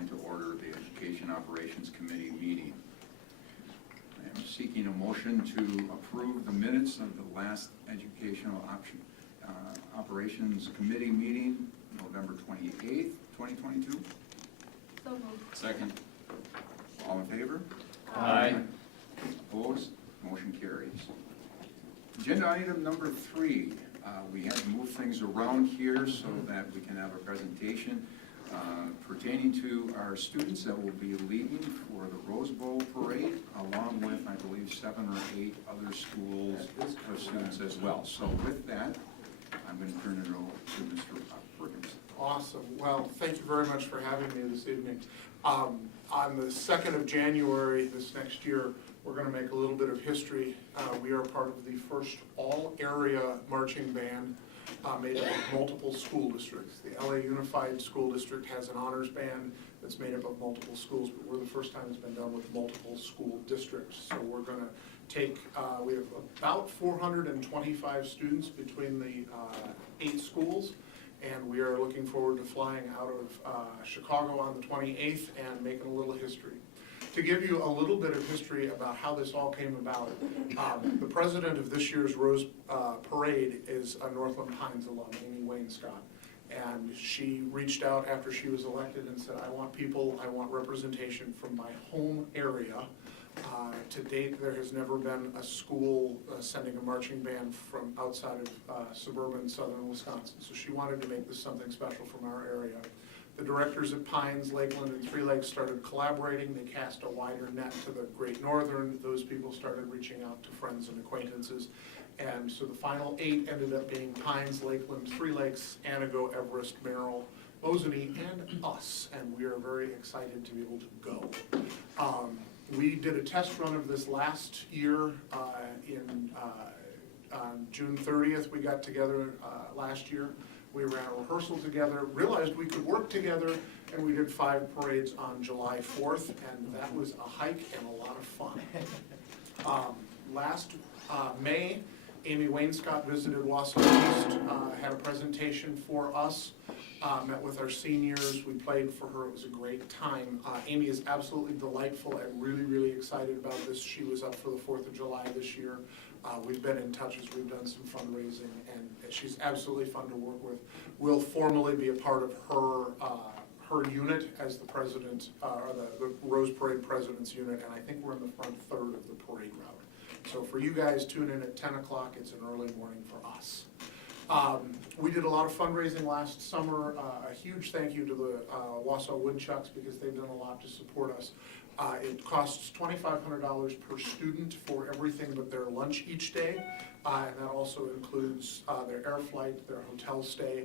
calling to order the Education Operations Committee meeting. I am seeking a motion to approve the minutes of the last Educational Operations Committee meeting, November 28th, 2022. So moved. Second. All in favor? Aye. Opposed? Motion carries. Agenda item number 3. We had to move things around here so that we can have a presentation pertaining to our students that will be leaving for the Rose Bowl Parade, along with, I believe, 7 or 8 other schools of students as well. So with that, I'm going to turn it over to Mr. Perkins. Awesome. Well, thank you very much for having me this evening. On the 2nd of January this next year, we're going to make a little bit of history. We are part of the first all-area marching band made up of multiple school districts. The LA Unified School District has an honors band that's made up of multiple schools, but we're the first time it's been done with multiple school districts. So we're going to take, we have about 425 students between the 8 schools. And we are looking forward to flying out of Chicago on the 28th and making a little history. To give you a little bit of history about how this all came about, the president of this year's Rose Parade is a Northland Pines alum, Amy Wainscott. And she reached out after she was elected and said, I want representation from my home area. To date, there has never been a school sending a marching band from outside of suburban southern Wisconsin. So she wanted to make this something special from our area. The directors at Pines, Lakeland, and Three Lakes started collaborating. They cast a wider net to the Great Northern. Those people started reaching out to friends and acquaintances. And so the final 8 ended up being Pines, Lakeland, Three Lakes, Anago, Everest, Merrill, Ozony, and us. And we are very excited to be able to go. We did a test run of this last year on June 30th. We got together last year. We ran a rehearsal together, realized we could work together, and we did 5 parades on July 4th, and that was a hike and a lot of fun. Last May, Amy Wainscott visited Wausau West, had a presentation for us, met with our seniors, we played for her, it was a great time. Amy is absolutely delightful and really, really excited about this. She was up for the 4th of July this year. We've been in touch as we've done some fundraising, and she's absolutely fun to work with. We'll formally be a part of her unit as the president, or the Rose Parade President's unit, and I think we're in the front third of the parade route. So for you guys, tune in at 10 o'clock. It's an early morning for us. We did a lot of fundraising last summer. A huge thank you to the Wausau Woodchucks because they've done a lot to support us. It costs $2,500 per student for everything but their lunch each day. And that also includes their air flight, their hotel stay,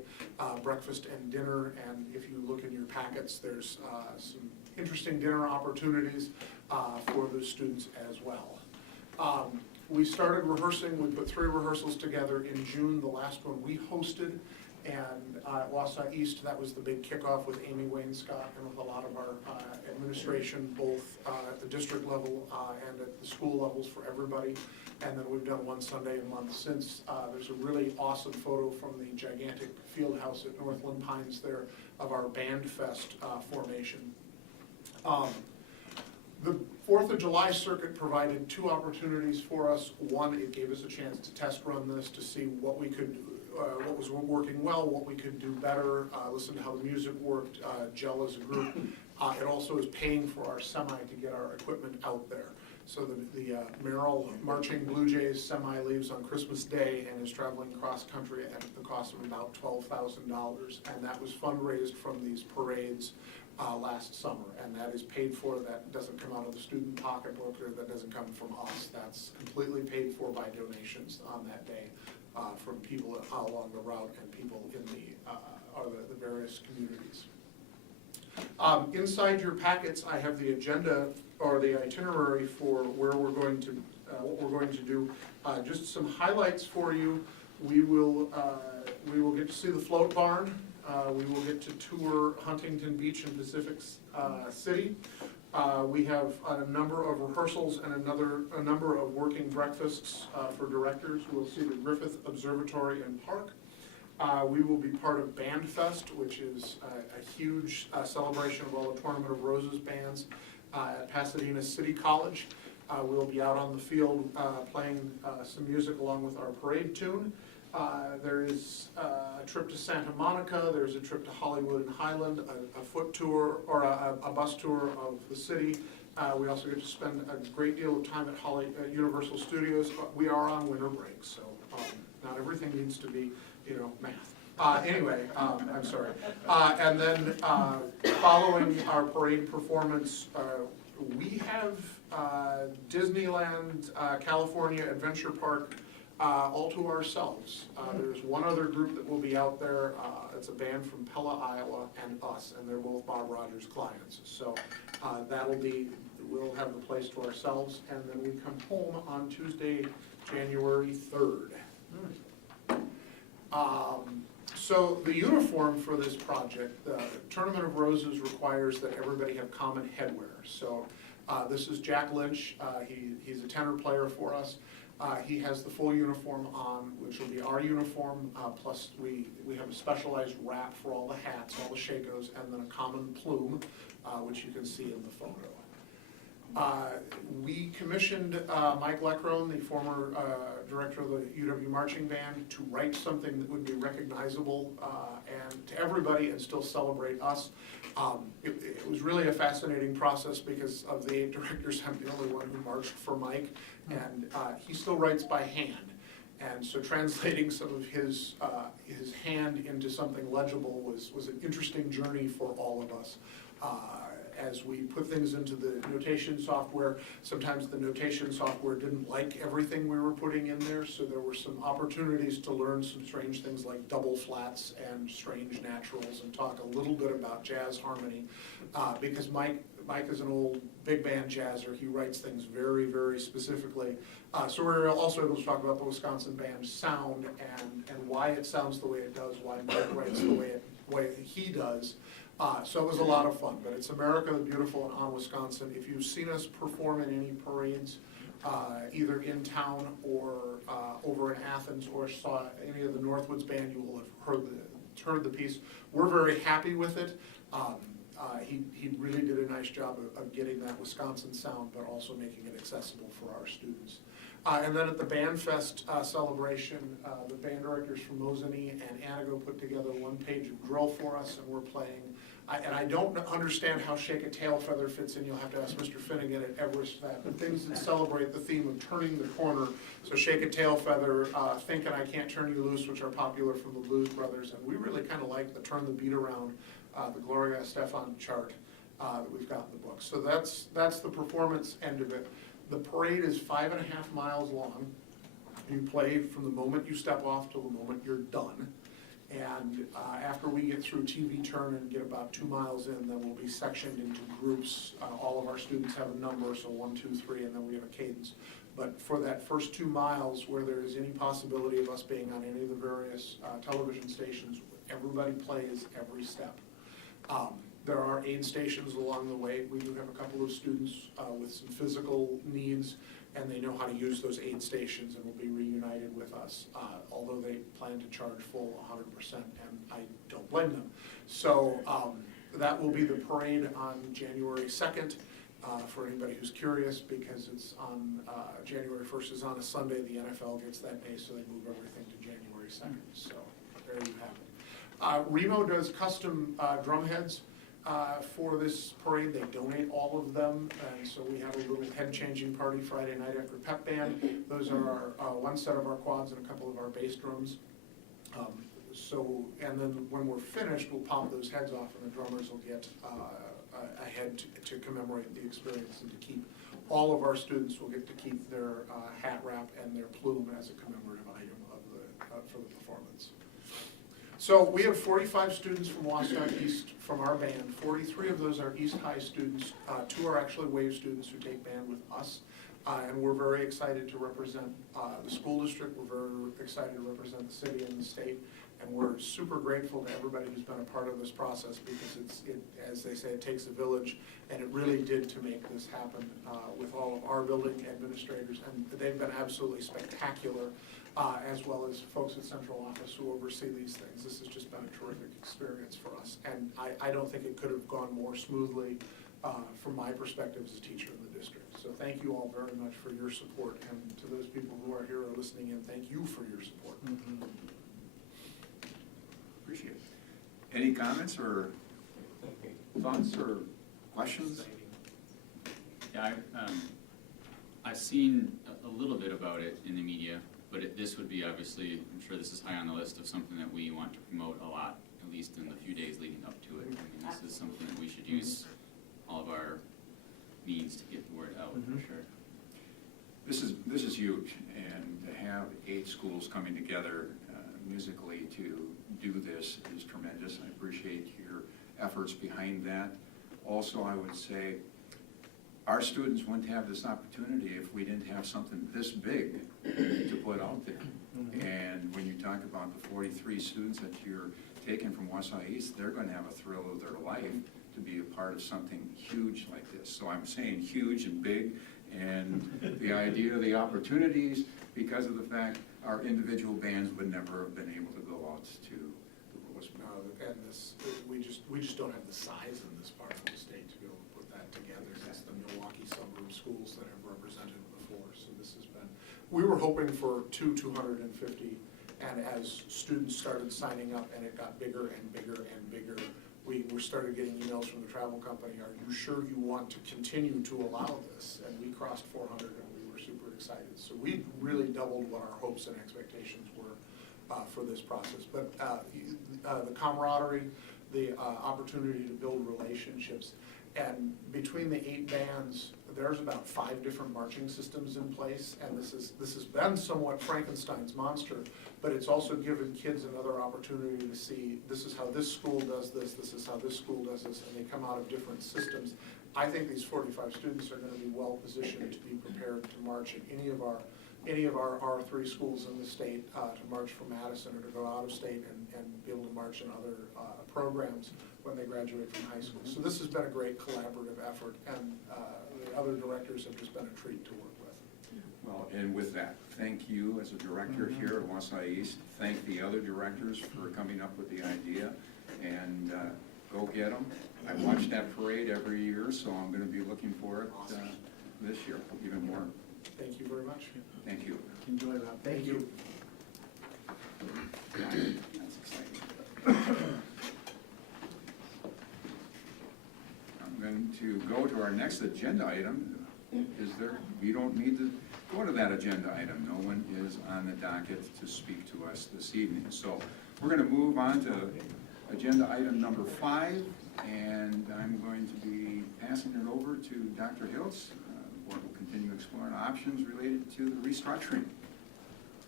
breakfast and dinner. And if you look in your packets, there's some interesting dinner opportunities for the students as well. We started rehearsing. We put 3 rehearsals together in June. The last one we hosted, and at Wausau East, that was the big kickoff with Amy Wainscott and with a lot of our administration, both at the district level and at the school levels for everybody. And then we've done one Sunday a month since. There's a really awesome photo from the gigantic field house at Northland Pines there of our Band Fest formation. The 4th of July circuit provided 2 opportunities for us. One, it gave us a chance to test run this to see what we could, what was working well, what we could do better, listen to how the music worked, gel as a group. It also is paying for our semi to get our equipment out there. So the Merrill Marching Blue Jays semi leaves on Christmas Day and is traveling cross country at the cost of about $12,000. And that was fundraised from these parades last summer, and that is paid for. That doesn't come out of the student pocketbook, or that doesn't come from us. That's completely paid for by donations on that day from people along the route and people in the various communities. Inside your packets, I have the agenda or the itinerary for where we're going to, what we're going to do. Just some highlights for you. We will get to see the float barn. We will get to tour Huntington Beach and Pacific City. We have a number of rehearsals and a number of working breakfasts for directors. We'll see the Griffith Observatory and Park. We will be part of Band Fest, which is a huge celebration of all the Tournament of Roses bands at Pasadena City College. We'll be out on the field playing some music along with our parade tune. There is a trip to Santa Monica, there's a trip to Hollywood and Highland, a foot tour, or a bus tour of the city. We also get to spend a great deal of time at Universal Studios. We are on winter break, so not everything needs to be, math. Anyway, I'm sorry. And then following our parade performance, we have Disneyland California Adventure Park all to ourselves. There's one other group that will be out there. It's a band from Pella, Iowa, and us, and they're both Bob Rogers clients. So we'll have the place to ourselves, and then we come home on Tuesday, January 3rd. So the uniform for this project, the Tournament of Roses requires that everybody have common headwear. So this is Jack Lynch. He's a tenor player for us. He has the full uniform on, which will be our uniform, plus we have a specialized wrap for all the hats, all the shakos, and then a common plume, which you can see in the photo. We commissioned Mike Leckrone, the former director of the UW Marching Band, to write something that would be recognizable and to everybody and still celebrate us. It was really a fascinating process because of the 8 directors, I'm the only one who marched for Mike, and he still writes by hand. And so translating some of his hand into something legible was an interesting journey for all of us. As we put things into the notation software, sometimes the notation software didn't like everything we were putting in there, so there were some opportunities to learn some strange things like double flats and strange naturals, and talk a little bit about jazz harmony, because Mike is an old big band jazzer. He writes things very, very specifically. So we're also able to talk about the Wisconsin band sound and why it sounds the way it does, why Mike writes the way he does. So it was a lot of fun, but it's America the Beautiful and on Wisconsin. If you've seen us perform in any parades, either in town or over in Athens, or saw any of the Northwoods band, you will have heard the piece. We're very happy with it. He really did a nice job of getting that Wisconsin sound, but also making it accessible for our students. And then at the Band Fest celebration, the band directors from Mosinee and Anago put together one page of drill for us, and we're playing. And I don't understand how Shake a Tail Feather fits in. You'll have to ask Mr. Finnegan at Everest that. But things that celebrate the theme of turning the corner. So Shake a Tail Feather, Thinkin' I Can't Turn You Loose, which are popular from the Blues Brothers. And we really kind of like the Turn the Beat Around, the Gloria Estefan chart that we've got in the book. So that's the performance end of it. The parade is 5.5 miles long. You play from the moment you step off till the moment you're done. And after we get through TV turn and get about 2 miles in, then we'll be sectioned into groups. All of our students have a number, so 1, 2, 3, and then we have a cadence. But for that first 2 miles, where there is any possibility of us being on any of the various television stations, everybody plays every step. There are aid stations along the way. We do have a couple of students with some physical needs, and they know how to use those aid stations and will be reunited with us, although they plan to charge full 100%, and I don't blame them. So that will be the parade on January 2nd. For anybody who's curious, because it's on January 1st is on a Sunday. The NFL gets that day, so they move everything to January 2nd. So there you have it. Remo does custom drum heads. For this parade. They donate all of them, and so we have a little head-changing party Friday night after pep band. Those are one set of our quads and a couple of our bass drums. And then when we're finished, we'll pop those heads off, and the drummers will get a head to commemorate the experience, and to keep all of our students will get to keep their hat wrap and their plume as a commemorative item for the performance. So we have 45 students from Wausau East from our band. 43 of those are East High students. 2 are actually Wave students who take band with us. And we're very excited to represent the school district. We're very excited to represent the city and the state. And we're super grateful to everybody who's been a part of this process, because as they say, it takes a village. And it really did to make this happen with all of our building administrators. And they've been absolutely spectacular as well as folks at central office who oversee these things. This has just been a terrific experience for us, and I don't think it could have gone more smoothly from my perspective as a teacher in the district. So thank you all very much for your support, and to those people who are here or listening in, thank you for your support. Appreciate it. Any comments or thoughts or questions? Yeah, I've seen a little bit about it in the media, but this would be obviously, I'm sure this is high on the list of something that we want to promote a lot, at least in the few days leading up to it. I mean, this is something that we should use all of our means to get the word out, for sure. This is huge, and to have 8 schools coming together musically to do this is tremendous. I appreciate your efforts behind that. Also, I would say our students wouldn't have this opportunity if we didn't have something this big to put out there. And when you talk about the 43 students that you're taking from Wausau East, they're going to have a thrill of their life to be a part of something huge like this. So I'm saying huge and big, and the idea, the opportunities, because of the fact our individual bands would never have been able to go out to Lewisburg. And this, we just don't have the size in this part of the state to be able to put that together. It's the Milwaukee suburb schools that have represented before. So this has been, we were hoping for 250, and as students started signing up and it got bigger and bigger and bigger, we started getting emails from the travel company, are you sure you want to continue to allow this? And we crossed 400 and we were super excited. So we really doubled what our hopes and expectations were for this process. But the camaraderie, the opportunity to build relationships, and between the 8 bands, there's about 5 different marching systems in place, and this has been somewhat Frankenstein's monster, but it's also given kids another opportunity to see, this is how this school does this is how this school does this, and they come out of different systems. I think these 45 students are going to be well positioned to be prepared to march in any of our R3 schools in the state, to march from Madison or to go out of state and be able to march in other programs when they graduate from high school. So this has been a great collaborative effort, and the other directors have just been a treat to work with. Well, and with that, thank you as a director here at Wausau East. Thank the other directors for coming up with the idea, and go get them. I watch that parade every year, so I'm going to be looking for it this year even more. Thank you very much. Thank you. Enjoy that. Thank you. That's exciting. I'm going to go to our next agenda item. We don't need to go to that agenda item. No one is on the docket to speak to us this evening. So we're going to move on to agenda item number 5, and I'm going to be passing it over to Dr. Hiltz. The board will continue exploring options related to the restructuring.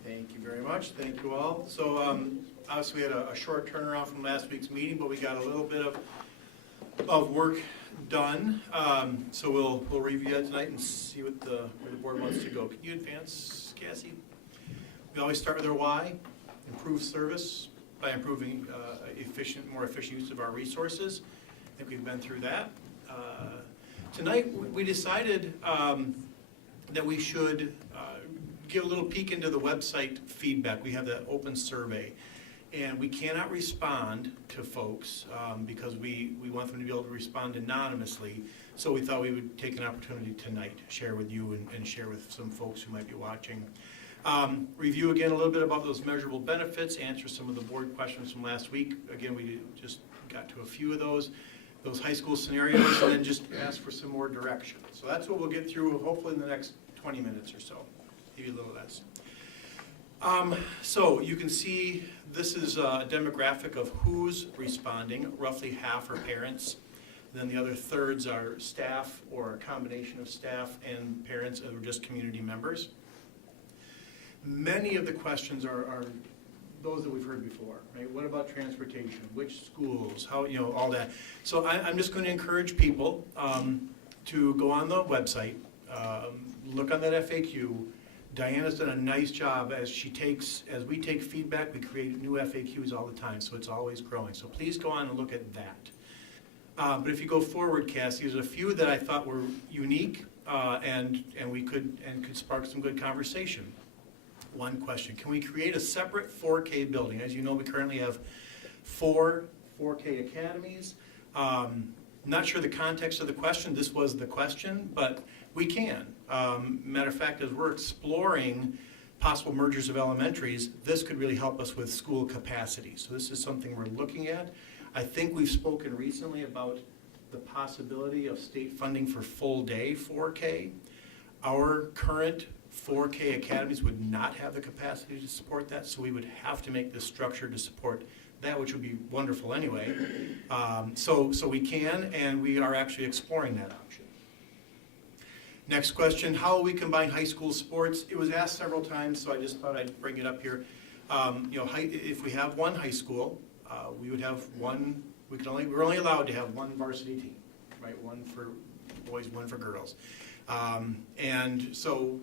Thank you very much. Thank you all. So obviously we had a short turnaround from last week's meeting, but we got a little bit of work done. So we'll review that tonight and see where the board wants to go. Can you advance, Cassie? We always start with our why: improve service by improving more efficient use of our resources. I think we've been through that. Tonight we decided that we should give a little peek into the website feedback. We have that open survey, and we cannot respond to folks because we want them to be able to respond anonymously. So we thought we would take an opportunity tonight to share with you and share with some folks who might be watching. Review again a little bit about those measurable benefits, answer some of the board questions from last week. Again, we just got to a few of those high school scenarios, and then just ask for some more direction. So that's what we'll get through hopefully in the next 20 minutes or so, maybe a little less. So you can see this is a demographic of who's responding. Roughly half are parents. Then the other thirds are staff, or a combination of staff and parents, or just community members. Many of the questions are those that we've heard before, right? What about transportation? Which schools? How, all that. So I'm just going to encourage people to go on the website, look on that FAQ. Diana's done a nice job as we take feedback, we create new FAQs all the time, so it's always growing. So please go on and look at that. But if you go forward, Cassie, there's a few that I thought were unique and could spark some good conversation. one question. Can we create a separate 4K building? As you know, we currently have 4 4K academies. Not sure the context of the question. This was the question, but we can. Matter of fact, as we're exploring possible mergers of elementaries, this could really help us with school capacity. So this is something we're looking at. I think we've spoken recently about the possibility of state funding for full day 4K. Our current 4K academies would not have the capacity to support that, so we would have to make this structure to support that, which would be wonderful anyway. So we can, and we are actually exploring that option. Next question, how will we combine high school sports? It was asked several times, so I just thought I'd bring it up here. If we have one high school, we would have one, we're only allowed to have one varsity team, right? One for boys, one for girls. And so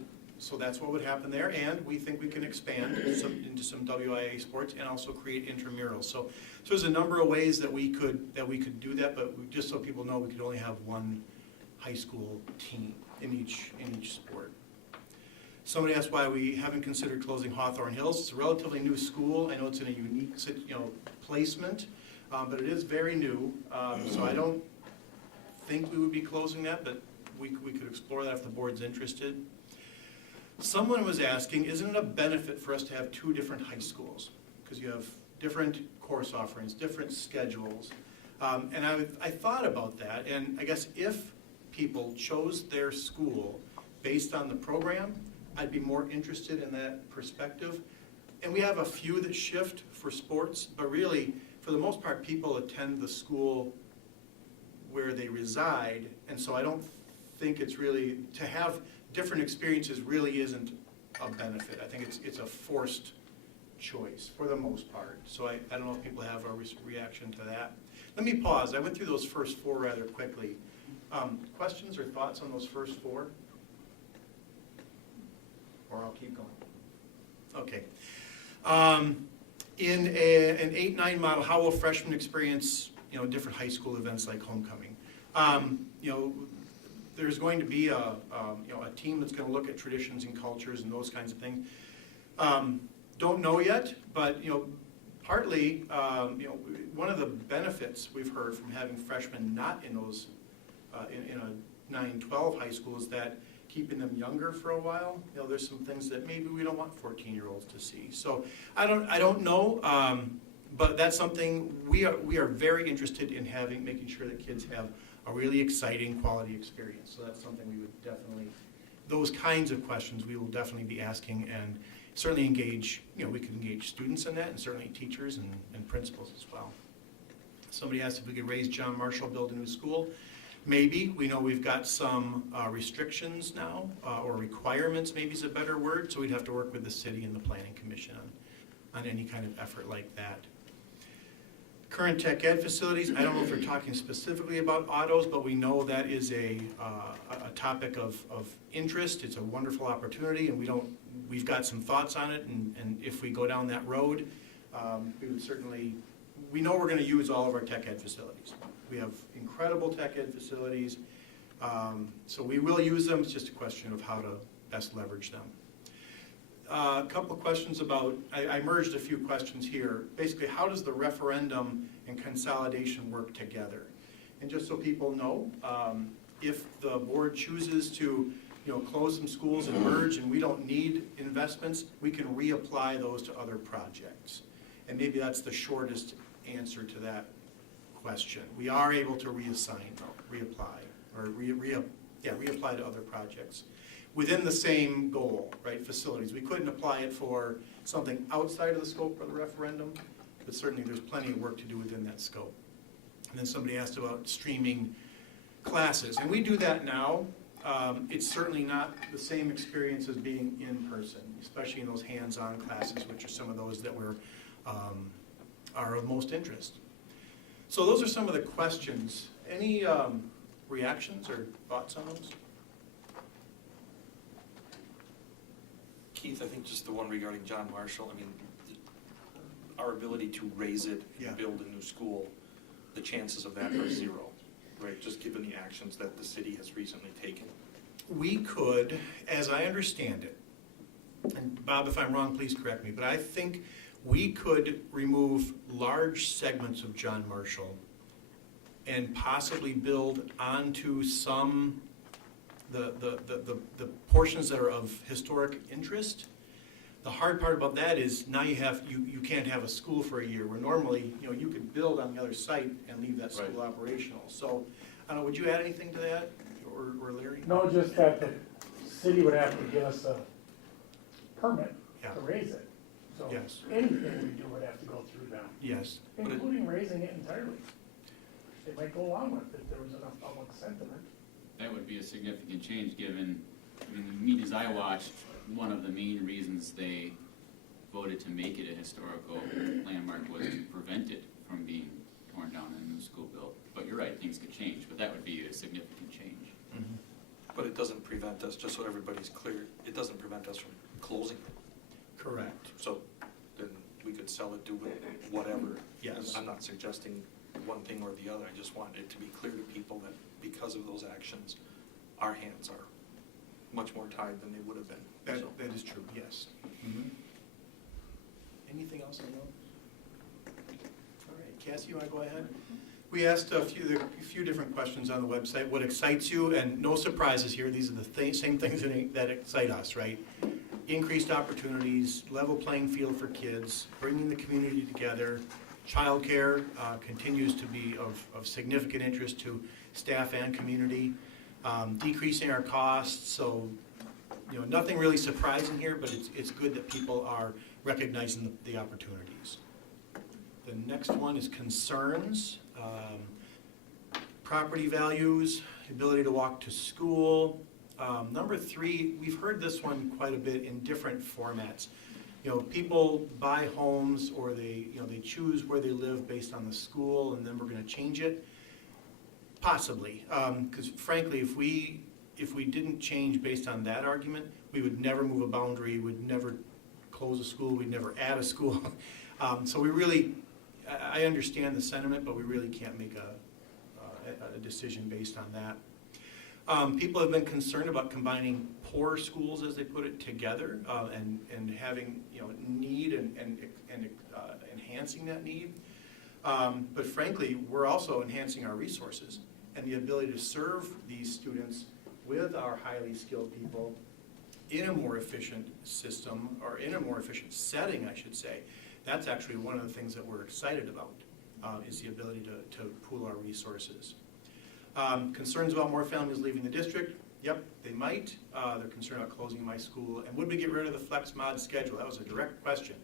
that's what would happen there, and we think we can expand into some WIA sports and also create intramurals. So there's a number of ways that we could do that, but just so people know, we could only have one high school team in each sport. Somebody asked why we haven't considered closing Hawthorne Hills. It's a relatively new school. I know it's in a unique placement, but it is very new. So I don't think we would be closing that, but we could explore that if the board's interested. Someone was asking, isn't it a benefit for us to have 2 different high schools? Because you have different course offerings, different schedules. And I thought about that, and I guess if people chose their school based on the program, I'd be more interested in that perspective. And we have a few that shift for sports, but really, for the most part, people attend the school where they reside, and so I don't think it's really, to have different experiences really isn't a benefit. I think it's a forced choice for the most part. So I don't know if people have a reaction to that. Let me pause. I went through those first 4 rather quickly. Questions or thoughts on those first 4? Or I'll keep going. Okay. In an 8-9 model, how will freshmen experience different high school events like homecoming? There's going to be a team that's going to look at traditions and cultures and those kinds of things. Don't know yet, but partly one of the benefits we've heard from having freshmen not in those in a 9-12 high school is that keeping them younger for a while. There's some things that maybe we don't want 14-year-olds to see. So I don't know, but that's something we are very interested in making sure that kids have a really exciting quality experience. So that's something we would definitely, those kinds of questions we will definitely be asking, and certainly engage, we could engage students in that, and certainly teachers and principals as well. Somebody asked if we could raise John Marshall, build a new school. Maybe. We know we've got some restrictions now, or requirements maybe is a better word, so we'd have to work with the city and the planning commission on any kind of effort like that. Current tech ed facilities, I don't know if we're talking specifically about autos, but we know that is a topic of interest. It's a wonderful opportunity, and we've got some thoughts on it, and if we go down that road, we would certainly, we know we're going to use all of our tech ed facilities. We have incredible tech ed facilities, so we will use them. It's just a question of how to best leverage them. A couple of questions about, I merged a few questions here. Basically, how does the referendum and consolidation work together? And just so people know, if the board chooses to close some schools and merge and we don't need investments, we can reapply those to other projects. And maybe that's the shortest answer to that question. We are able to reapply to other projects within the same goal, right? Facilities. We couldn't apply it for something outside of the scope of the referendum, but certainly there's plenty of work to do within that scope. And then somebody asked about streaming classes, and we do that now. It's certainly not the same experience as being in person, especially in those hands-on classes, which are some of those that are of most interest. So those are some of the questions. Any reactions or thoughts on those? Keith, I think just the one regarding John Marshall, I mean, our ability to raise it and build a new school, the chances of that are 0, right? Just given the actions that the city has recently taken. We could, as I understand it, and Bob, if I'm wrong, please correct me, but I think we could remove large segments of John Marshall and possibly build onto some, the portions that are of historic interest. The hard part about that is now you can't have a school for a year, where normally, you could build on the other site and leave that school operational. So, I don't know, would you add anything to that, or Larry? No, just that the city would have to give us a permit Yeah. to raise it. So Yes. anything we do would have to go through them, Yes. including raising it entirely. They might go along with it if there was enough public sentiment. That would be a significant change given, I mean, the meetings I watched, one of the main reasons they voted to make it a historical landmark was to prevent it from being torn down and a new school built. But you're right, things could change, but that would be a significant change. Mhm. But it doesn't prevent us, just so everybody's clear, it doesn't prevent us from closing it. Correct. So then we could sell it, do it, whatever. Yes. I'm not suggesting one thing or the other. I just want it to be clear to people that because of those actions, our hands are much more tied than they would have been. So- That is true, yes. Mhm. Anything else on those? All right, Cassie, you want to go ahead? We asked a few different questions on the website. What excites you? And no surprises here. These are the same things that excite us, right? Increased opportunities, level playing field for kids, bringing the community together. Childcare continues to be of significant interest to staff and community. Decreasing our costs, so nothing really surprising here, but it's good that people are recognizing the opportunities. The next one is concerns. Property values, ability to walk to school. Number 3, we've heard this one quite a bit in different formats. People buy homes, or they choose where they live based on the school, and then we're going to change it. Possibly, because frankly, if we didn't change based on that argument, we would never move a boundary, we'd never close a school, we'd never add a school. So we really, I understand the sentiment, but we really can't make a decision based on that. People have been concerned about combining poor schools, as they put it, together, and having need and enhancing that need. But frankly, we're also enhancing our resources and the ability to serve these students with our highly skilled people in a more efficient system, or in a more efficient setting, I should say. That's actually one of the things that we're excited about, is the ability to pool our resources. Concerns about more families leaving the district. Yep, they might. They're concerned about closing my school. And would we get rid of the flex mod schedule? That was a direct question.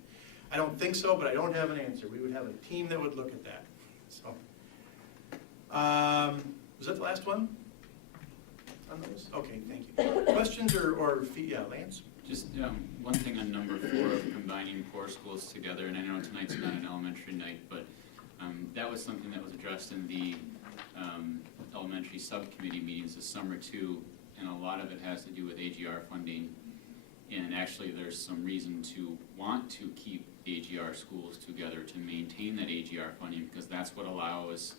I don't think so, but I don't have an answer. We would have a team that would look at that. So, was that the last one on those? Okay, thank you. Questions or yeah, Lance? Just one thing on number 4 of combining core schools together, and I know tonight's not an elementary night, but that was something that was addressed in the elementary subcommittee meetings this summer too, and a lot of it has to do with AGR funding. And actually, there's some reason to want to keep AGR schools together to maintain that AGR funding, because that's what allows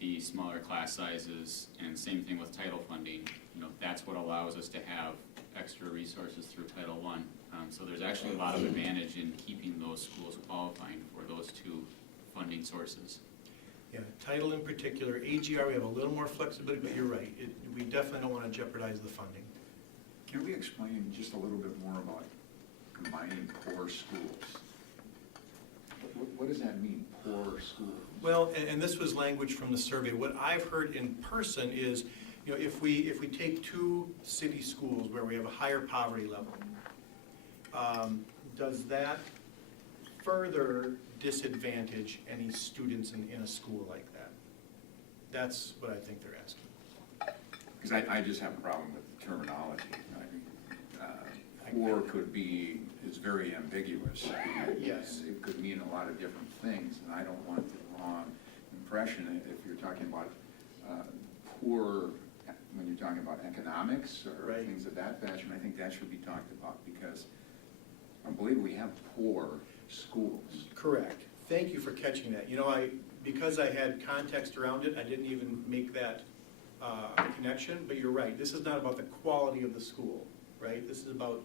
the smaller class sizes, and same thing with title funding. That's what allows us to have extra resources through Title I. So there's actually a lot of advantage in keeping those schools qualifying for those 2 funding sources. Yeah, title in particular, AGR, we have a little more flexibility, but you're right. We definitely don't want to jeopardize the funding. Can we explain just a little bit more about combining core schools? What does that mean, core schools? Well, and this was language from the survey. What I've heard in person is, if we take 2 city schools where we have a higher poverty level, does that further disadvantage any students in a school like that? That's what I think they're asking. Because I just have a problem with the terminology. Core is very ambiguous. Yes. It could mean a lot of different things, and I don't want the wrong impression if you're talking about poor, when you're talking about economics or Right. things of that fashion. I think that should be talked about, because I believe we have poor schools. Correct. Thank you for catching that. Because I had context around it, I didn't even make that connection, but you're right. This is not about the quality of the school, right? This is about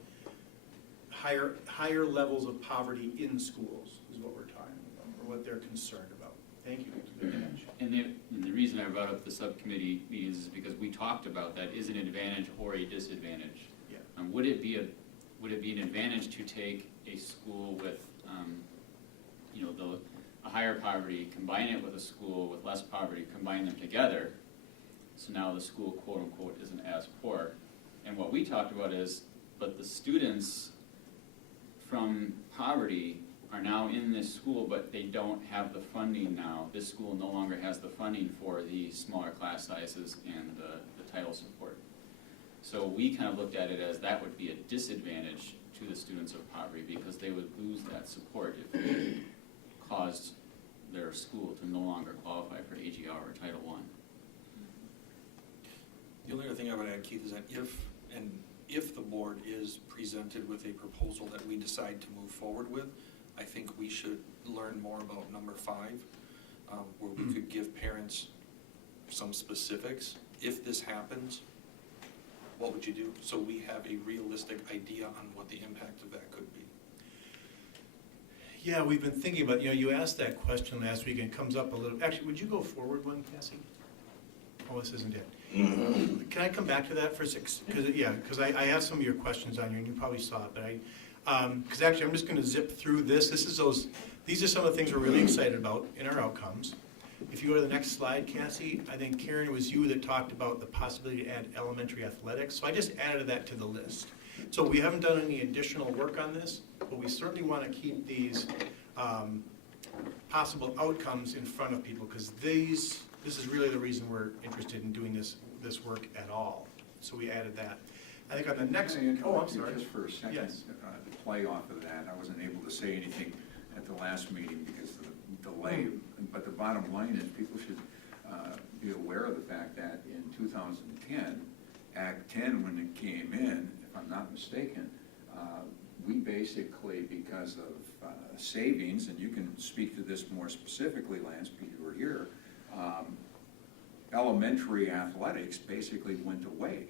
higher levels of poverty in schools is what we're talking about, or what they're concerned about. Thank you. Good catch. And the reason I brought up the subcommittee meetings is because we talked about that, is it an advantage or a disadvantage? Yeah. Would it be an advantage to take a school with, a higher poverty, combine it with a school with less poverty, combine them together, so now the school quote-unquote isn't as poor? And what we talked about is, but the students from poverty are now in this school, but they don't have the funding now. This school no longer has the funding for the smaller class sizes and the title support. So we kind of looked at it as that would be a disadvantage to the students of poverty, because they would lose that support if we caused their school to no longer qualify for AGR or Title I. The only other thing I would add, Keith, is that if the board is presented with a proposal that we decide to move forward with, I think we should learn more about number 5, where we could give parents some specifics. If this happens, what would you do? So we have a realistic idea on what the impact of that could be. Yeah, we've been thinking about, you asked that question last week, and it comes up a little. Actually, would you go forward one, Cassie? Oh, this isn't it. Can I come back to that for a sec? Because I have some of your questions on here, and you probably saw it, but because actually I'm just going to zip through this. These are some of the things we're really excited about in our outcomes. If you go to the next slide, Cassie, I think Karen, it was you that talked about the possibility to add elementary athletics. So I just added that to the list. So we haven't done any additional work on this, but we certainly want to keep these possible outcomes in front of people, because this is really the reason we're interested in doing this work at all. So we added that. I think on the next. Can I interrupt I'm you sorry. just for a second? Yes. To play off of that, I wasn't able to say anything at the last meeting because of the delay. But the bottom line is, people should be aware of the fact that in 2010, Act 10, when it came in, if I'm not mistaken, we basically, because of savings, and you can speak to this more specifically, Lance, because you were here, elementary athletics basically went away.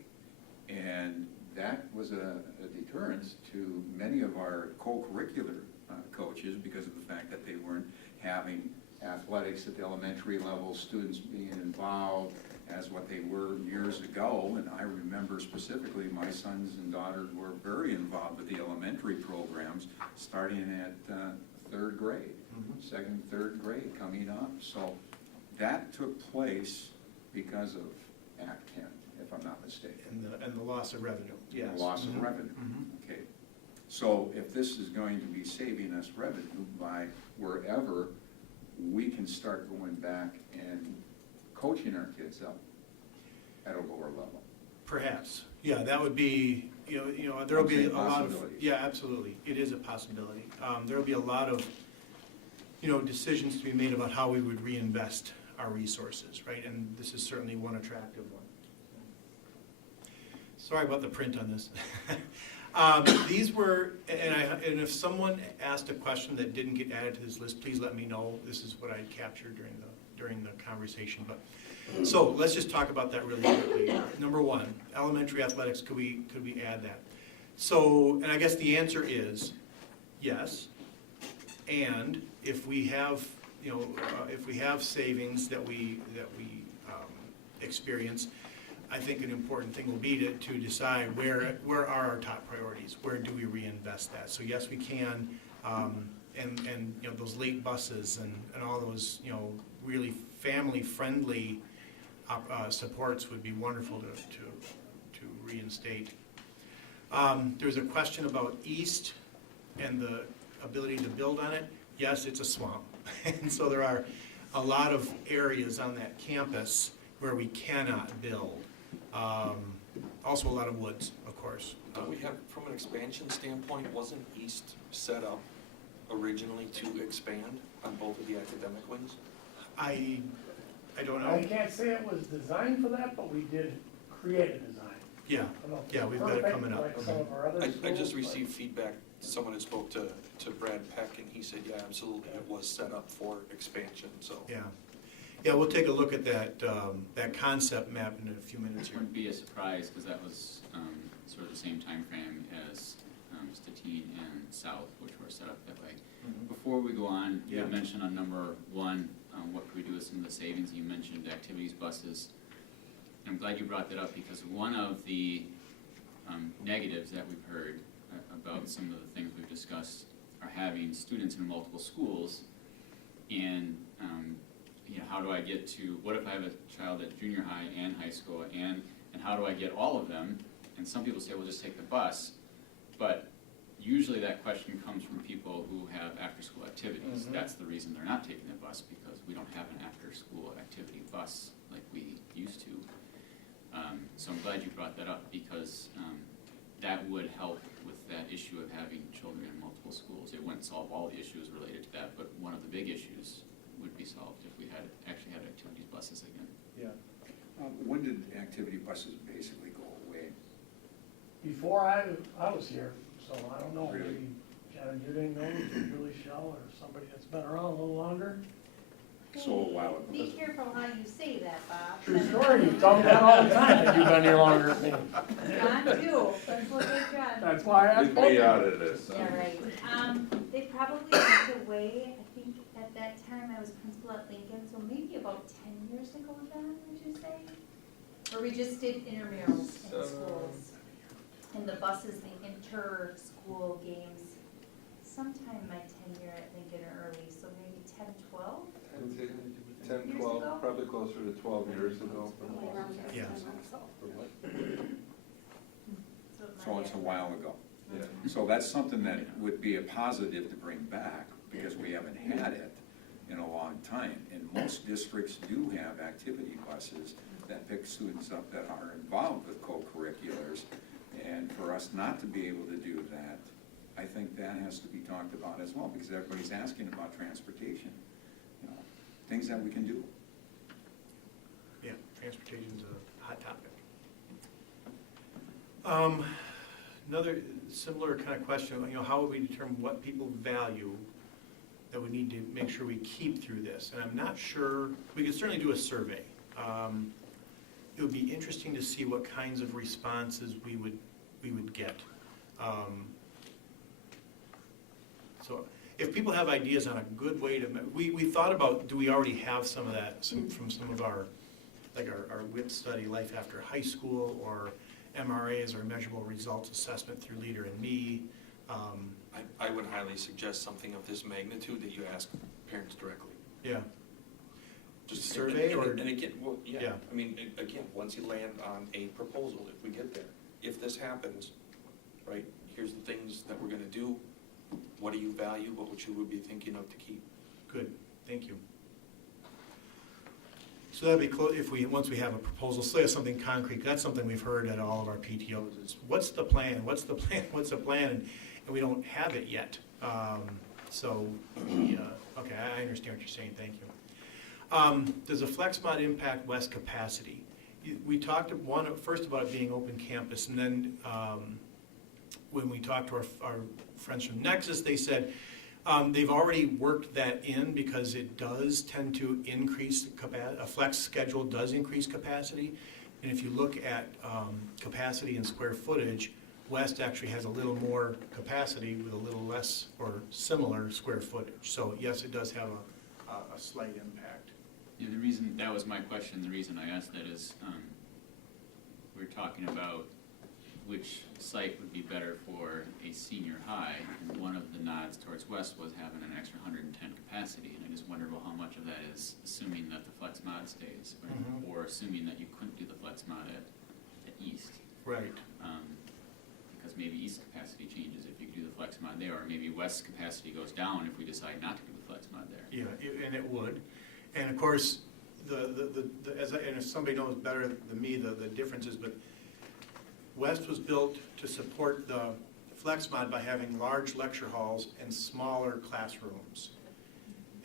And that was a deterrence to many of our co-curricular coaches, because of the fact that they weren't having athletics at the elementary level, students being involved as what they were years ago. And I remember specifically my sons and daughters were very involved with the elementary programs, starting at 3rd grade, second, 3rd grade coming up. So that took place because of Act 10, if I'm not mistaken. And the loss of revenue, yes. The loss of revenue, okay. So if this is going to be saving us revenue by wherever, we can start going back and coaching our kids up at a lower level. Perhaps, yeah, that would be, there'll be a lot of, Possibilities. yeah, absolutely, it is a possibility. There'll be a lot of, decisions to be made about how we would reinvest our resources, right? And this is certainly one attractive one. Sorry about the print on this. These were, and if someone asked a question that didn't get added to this list, please let me know. This is what I captured during the conversation. But so let's just talk about that really quickly. Number 1, elementary athletics. Could we add that? So, and I guess the answer is yes. And if we have savings that we experience, I think an important thing will be to decide where are our top priorities, where do we reinvest that? So yes, we can, and those late buses and all those really family-friendly supports would be wonderful to reinstate. There's a question about East and the ability to build on it. Yes, it's a swamp, and so there are a lot of areas on that campus where we cannot build. Also a lot of woods, of course. Don't we have, from an expansion standpoint, wasn't East set up originally to expand on both of the academic wings? I don't I know. can't say it was designed for that, but we did create a design. Yeah, I don't know if yeah, it's we've got it perfect coming up. Like some of our other I schools, just but- received feedback, someone had spoke to Brad Peck, and he said, yeah, absolutely, it was set up for expansion, so. Yeah, we'll take a look at that concept map in a few minutes It here. wouldn't be a surprise, because that was sort of the same time frame as Statine and South, which were set up that way. Mhm. Before we go on, you had Yeah. mentioned on number one, what could we do with some of the savings? You mentioned activities buses. I'm glad you brought that up because one of the negatives that we've heard about some of the things we've discussed are having students in multiple schools. And, how do I get to, what if I have a child at junior high and high school and how do I get all of them? And some people say, well, just take the bus. But usually that question comes from people who have after-school activities. Mhm. That's the reason they're not taking the bus, because we don't have an after-school activity bus like we used to. So I'm glad you brought that up, because that would help with that issue of having children in multiple schools. It wouldn't solve all the issues related to that, but one of the big issues would be solved if we actually had activities buses again. Yeah. When did activity buses basically go away? Before I was here, so I don't know, Really? maybe John, you didn't know, or Julie Shell, or somebody that's been around a little longer. So a while ago. Be careful how you say that, Bob. True story, you tell me that all the time, that you've been here longer than me. John too, let's look at John. That's why I asked both of you. of this. Yeah, right. They probably went away, I think at that time I was principal at Lincoln, so maybe about 10 years ago, John, would you say? Or we just did intramurals in schools. And the buses, the inter-school games, sometime my tenure at Lincoln or early, so maybe 10, 12? 10, Years 12, ago? probably closer to 12 years ago. Yeah. So it's a while ago. Yeah. So that's something that would be a positive to bring back, because we haven't had it in a long time. And most districts do have activity buses that pick students up that are involved with co-curriculars. And for us not to be able to do that, I think that has to be talked about as well, because everybody's asking about transportation, things that we can do. Yeah, transportation's a hot topic. Another similar kind of question, how would we determine what people value that we need to make sure we keep through this? And I'm not sure, we could certainly do a survey. It would be interesting to see what kinds of responses we would get. So if people have ideas on a good way to, we thought about, do we already have some of that from some of our, like our WIP study, Life After High School, or MRAs, or Measurable Results Assessment through Leader and Me. I would highly suggest something of this magnitude that you ask parents directly. Yeah, Just survey, or- And again, well, yeah, Yeah. I mean, again, once you land on a proposal, if we get there, if this happens, right, here's the things that we're gonna do, what do you value, what would you be thinking of to keep? good, thank you. So that'd be close, once we have a proposal, say something concrete, that's something we've heard at all of our PTOs, is what's the plan, what's the plan, what's the plan, and we don't have it yet. Okay, I understand what you're saying, thank you. Does a flex mod impact West capacity? We talked first about it being open campus, and then when we talked to our friends from Nexus, they said they've already worked that in, because it does tend to increase a flex schedule does increase capacity. And if you look at capacity and square footage, West actually has a little more capacity with a little less or similar square footage. So yes, it does have a slight impact. Yeah, the reason, that was my question, the reason I asked that is, we're talking about which site would be better for a senior high, and one of the nods towards West was having an extra 110 capacity, and I just wondered, well, how much of that is assuming that the flex mod stays, or assuming that you couldn't do the flex mod at East? Right. Because maybe East capacity changes if you do the flex mod there, or maybe West capacity goes down if we decide not to do the flex mod there. Yeah, and it would. And of course, and if somebody knows better than me, the differences, but West was built to support the flex mod by having large lecture halls and smaller classrooms.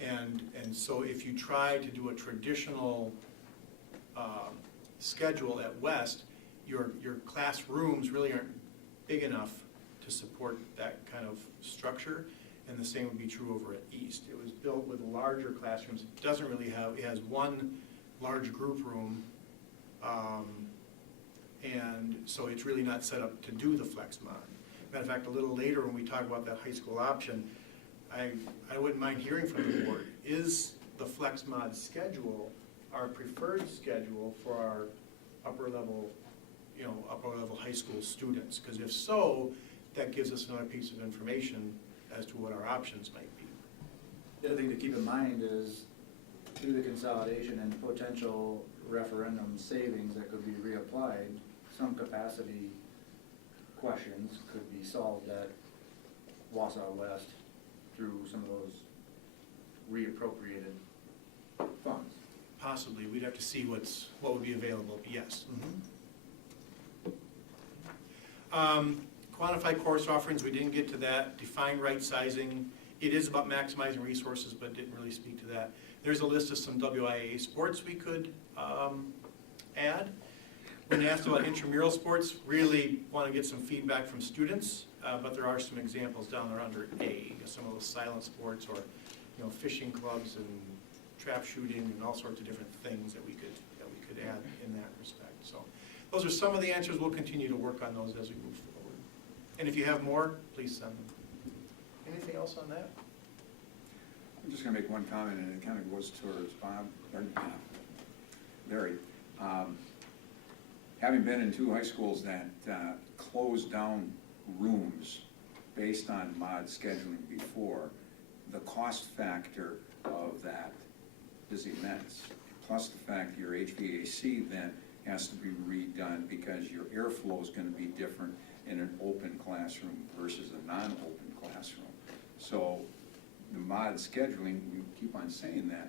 And so if you try to do a traditional schedule at West, your classrooms really aren't big enough to support that kind of structure, and the same would be true over at East. It was built with larger classrooms. It doesn't really have, it has one large group room, and so it's really not set up to do the flex mod. Matter of fact, a little later when we talk about that high school option, I wouldn't mind hearing from the board. Is the flex mod schedule our preferred schedule for our upper level high school students? Because if so, that gives us another piece of information as to what our options might be. The other thing to keep in mind is through the consolidation and potential referendum savings that could be reapplied, some capacity questions could be solved at Wausau West through some of those reappropriated funds. Possibly, we'd have to see what would be available, but yes. Quantify course offerings, we didn't get to that. Define right sizing. It is about maximizing resources, but didn't really speak to that. There's a list of some WIAA sports we could add. When asked about intramural sports, really want to get some feedback from students, but there are some examples down there under A, some of those silent sports or fishing clubs and trap shooting and all sorts of different things that we could add in that respect. So those are some of the answers. We'll continue to work on those as we move forward. And if you have more, please send them. Anything else on that? I'm just gonna make one comment, and it kind of goes towards Bob, or Larry. Having been in 2 high schools that closed down rooms based on mod scheduling before, the cost factor of that is immense. Plus the fact your HVAC then has to be redone because your airflow is gonna be different in an open classroom versus a non-open classroom. So the mod scheduling, we keep on saying that,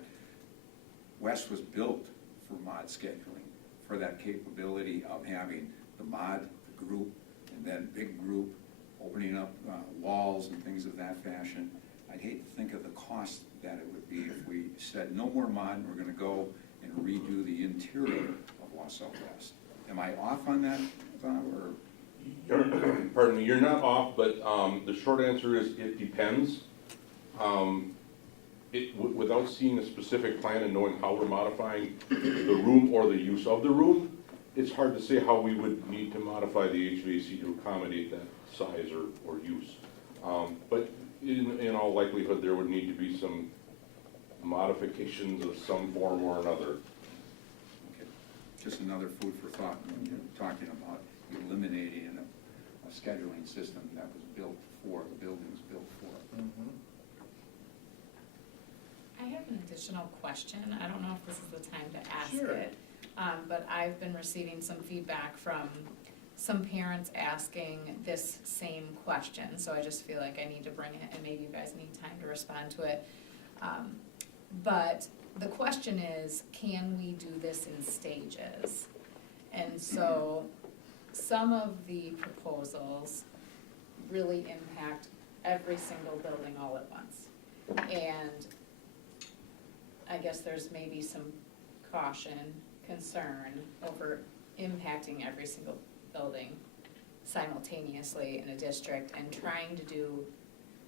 West was built for mod scheduling, for that capability of having the mod, the group, and then big group, opening up walls and things of that fashion. I'd hate to think of the cost that it would be if we said, no more mod, we're gonna go and redo the interior of Wausau West. Am I off on that, Bob, or? Pardon me, you're not off, but the short answer is it depends. Without seeing a specific plan and knowing how we're modifying the room or the use of the room, it's hard to say how we would need to modify the HVAC to accommodate that size or use. But in all likelihood, there would need to be some modifications of some form or another. Okay. Just another food for thought, when you're talking about eliminating a scheduling system that was built for, the building was built for. I have an additional question. I don't know if this is the time to ask Sure. it. But I've been receiving some feedback from some parents asking this same question. So I just feel like I need to bring it, and maybe you guys need time to respond to it. But the question is, can we do this in stages? And so some of the proposals really impact every single building all at once. And I guess there's maybe some caution, concern over impacting every single building simultaneously in a district and trying to do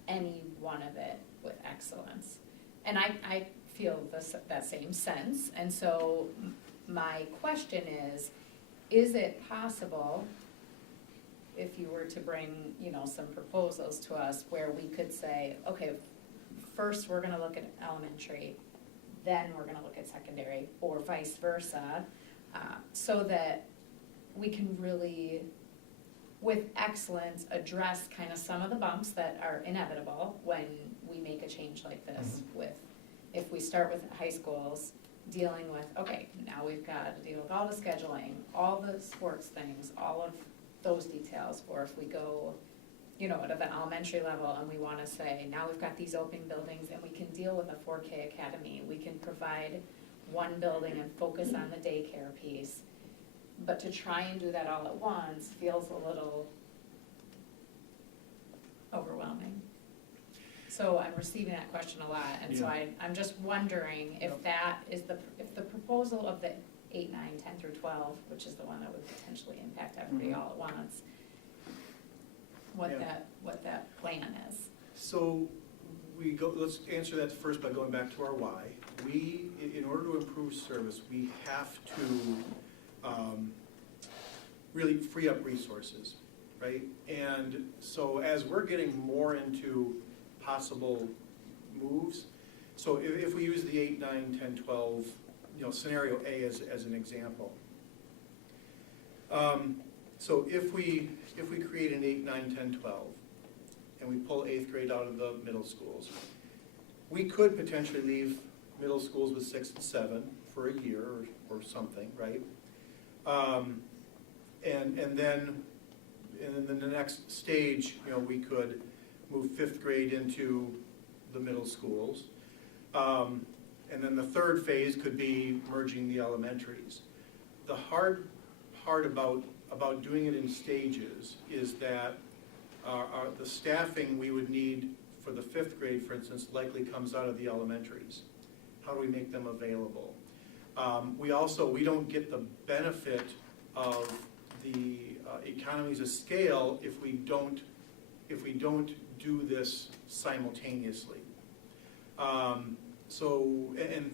any one of it with excellence. And I feel that same sense. And so my question is it possible, if you were to bring, some proposals to us where we could say, okay, first we're gonna look at elementary, then we're gonna look at secondary, or vice versa, so that we can really, with excellence, address kind of some of the bumps that are inevitable when we make a change like this. With, if we start with high schools, dealing with, okay, now we've got to deal with all the scheduling, all the sports things, all of those details, or if we go, at an elementary level and we want to say, now we've got these open buildings and we can deal with a 4K academy, we can provide one building and focus on the daycare piece. But to try and do that all at once feels a little overwhelming. So I'm receiving that question a lot, and so I'm just wondering if that is if the proposal of the 8, 9, 10 through 12, which is the one that would potentially impact everybody all at once, what that plan is. So let's answer that first by going back to our why. In order to improve service, we have to really free up resources. right? And so as we're getting more into possible moves, so if we use the 8, 9, 10, 12, scenario A as an example. So if we create an 8, 9, 10, 12, and we pull 8th grade out of the middle schools, we could potentially leave middle schools with 6 and 7 for a year or something, right? And then the next stage, we could move 5th grade into the middle schools. And then the third phase could be merging the elementaries. The hard part about doing it in stages is that the staffing we would need for the 5th grade, for instance, likely comes out of the elementaries. How do we make them available? We don't get the benefit of the economies of scale if we don't do this simultaneously. And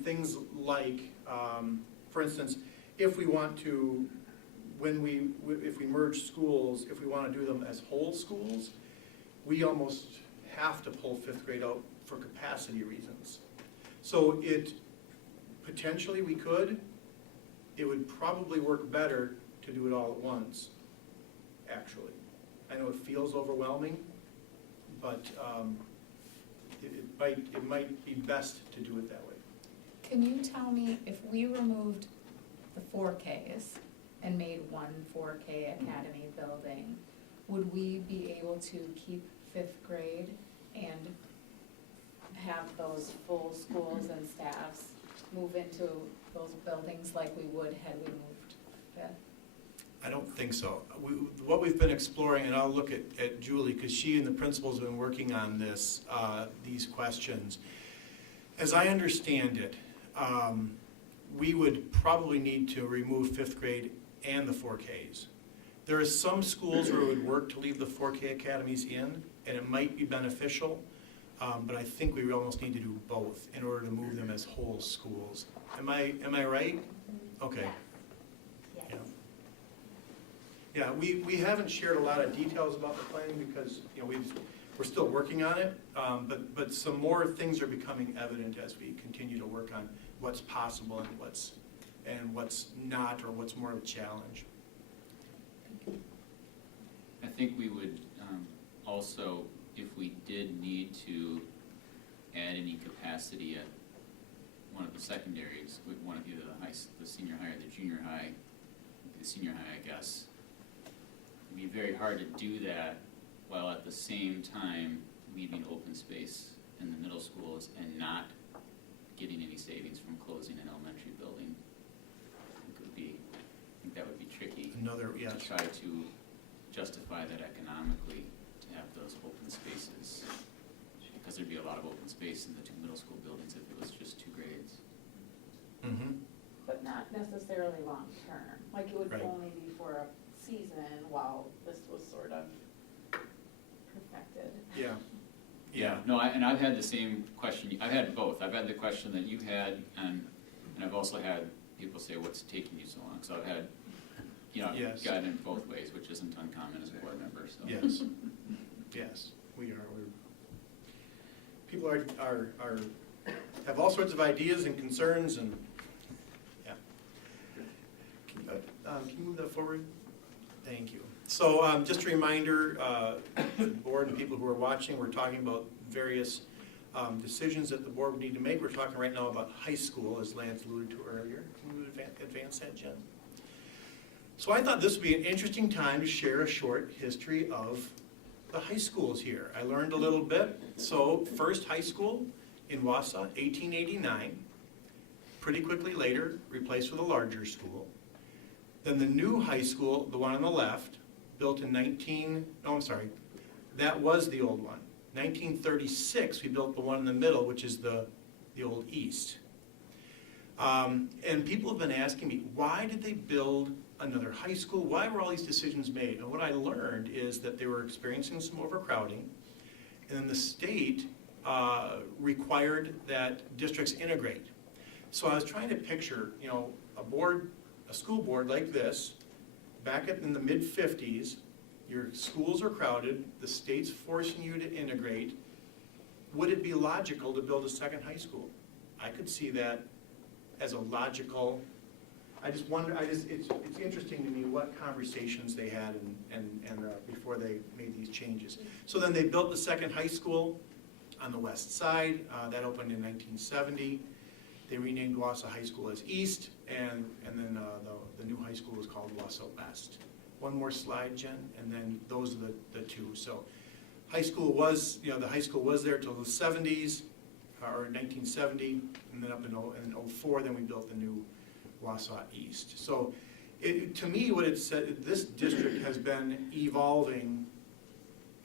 things like, for instance, if we want to, if we merge schools, if we want to do them as whole schools, we almost have to pull 5th grade out for capacity reasons. So potentially we could. It would probably work better to do it all at once, actually. I know it feels overwhelming, but it might be best to do it that way. Can you tell me, if we removed the 4Ks and made one 4K academy building, would we be able to keep 5th grade and have those full schools and staffs move into those buildings like we would had we moved 5th? I don't think so. What we've been exploring, and I'll look at Julie, because she and the principals have been working on these questions. As I understand it, we would probably need to remove 5th grade and the 4Ks. There are some schools where it would work to leave the 4K academies in, and it might be beneficial, but I think we almost need to do both in order to move them as whole schools. Am I right? Okay. Yes. Yeah, we haven't shared a lot of details about the planning because we're still working on it, but some more things are becoming evident as we continue to work on what's possible and what's not, or what's more of a challenge. I think we would also, if we did need to add any capacity at one of the secondaries, with one of either the senior high or the junior high, the senior high, I guess, it'd be very hard to do that while at the same time leaving open space in the middle schools and not getting any savings from closing an elementary building. I think that would be tricky. Yes. To try to justify that economically, to have those open spaces, because there'd be a lot of open space in the 2 middle school buildings if it was just 2 grades. Mm-hmm. But not necessarily long-term, like it would Right. only be for a season while this was sort of perfected. Yeah. No, and I've had the same question, I've had both. I've had the question that you had, and I've also had people say, what's taking you so long? So I've had, Yes. gotten it both ways, which isn't uncommon as a board member, so. Yes. Yes, we are. People have all sorts of ideas and concerns, and yeah. Can you move that forward? Thank you. So just a reminder, the board and people who are watching, we're talking about various decisions that the board would need to make. We're talking right now about high school, as Lance alluded to earlier. Can we advance that, Jen? So I thought this would be an interesting time to share a short history of the high schools here. I learned a little bit. So first high school in Wausau, 1889. Pretty quickly later, replaced with a larger school. Then the new high school, the one on the left, built in that was the old one. 1936, we built the one in the middle, which is the old east. And people have been asking me, why did they build another high school? Why were all these decisions made? And what I learned is that they were experiencing some overcrowding, and then the state required that districts integrate. So I was trying to picture, a school board like this, back in the mid-50s, Your schools are crowded, the state's forcing you to integrate. Would it be logical to build a second high school? I could see that as a logical, I just wonder, it's interesting to me what conversations they had before they made these changes. So then they built the second high school on the west side, that opened in 1970. They renamed Wausau High School as East, and then the new high school was called Wausau West. One more slide, Jen, and then those are the two. So high school was, the high school was there till the 70s, or 1970, and then up in 04, then we built the new Wausau East. So to me, what it said, this district has been evolving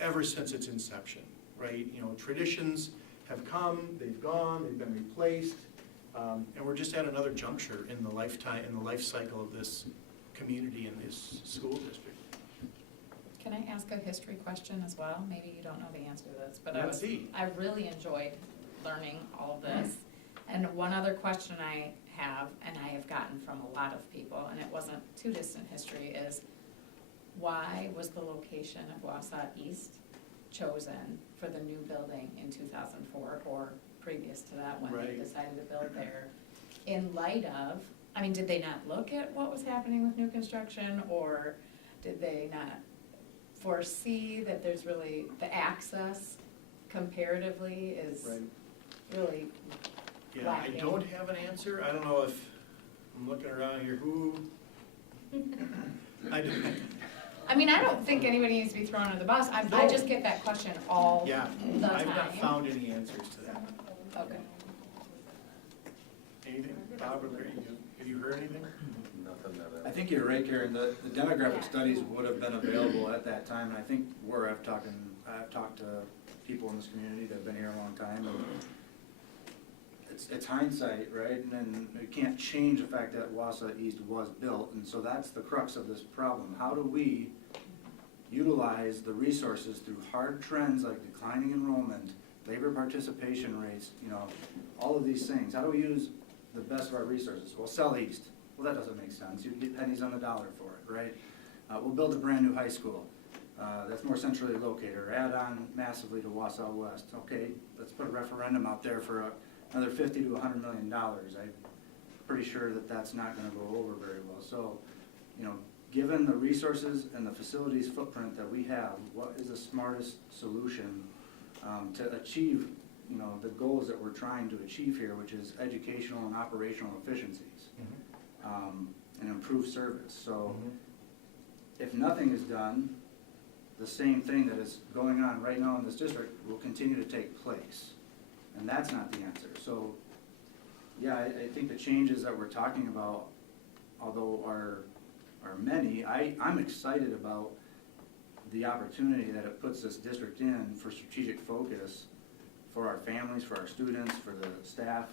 ever since its inception, right? Traditions have come, they've gone, they've been replaced, and we're just at another juncture in the life cycle of this community and this school district. Can I ask a history question as well? Maybe you don't know the answer to this, but Let's see. I really enjoyed learning all of this. And one other question I have, and I have gotten from a lot of people, and it wasn't too distant history, is why was the location of Wausau East chosen for the new building in 2004 or previous to that when they decided to build there? In light of, did they not look at what was happening with new construction, or did they not foresee that there's really, the access comparatively is really Yeah, I lacking? don't have an answer. I don't know if, I'm looking around here, who? I don't think anybody needs to be thrown under the bus. I No. just get that question all Yeah, the time. I've not found any answers to that. Okay. Anything? Bob, have you heard anything? Nothing that I think you're right, Karen, the demographic studies would have been available at that time, and I think where I've talked to people in this community that have been here a long time, and it's hindsight, right? And then you can't change the fact that Wausau East was built, and so that's the crux of this problem. How do we utilize the resources through hard trends like declining enrollment, labor participation rates, all of these things? How do we use the best of our resources? Well, sell East. Well, that doesn't make sense. You'd get pennies on the dollar for it, right? We'll build a brand new high school that's more centrally located, or add on massively to Wausau West. Okay, let's put a referendum out there for another $50 to $100 million. I'm pretty sure that that's not going to go over very well. So, given the resources and the facilities footprint that we have, what is the smartest solution to achieve, the goals that we're trying to achieve here, which is educational and operational efficiencies, and improved service. So, if nothing is done, the same thing that is going on right now in this district will continue to take place. And that's not the answer. So, yeah, I think the changes that we're talking about, although are many, I'm excited about the opportunity that it puts this district in for strategic focus for our families, for our students, for the staff.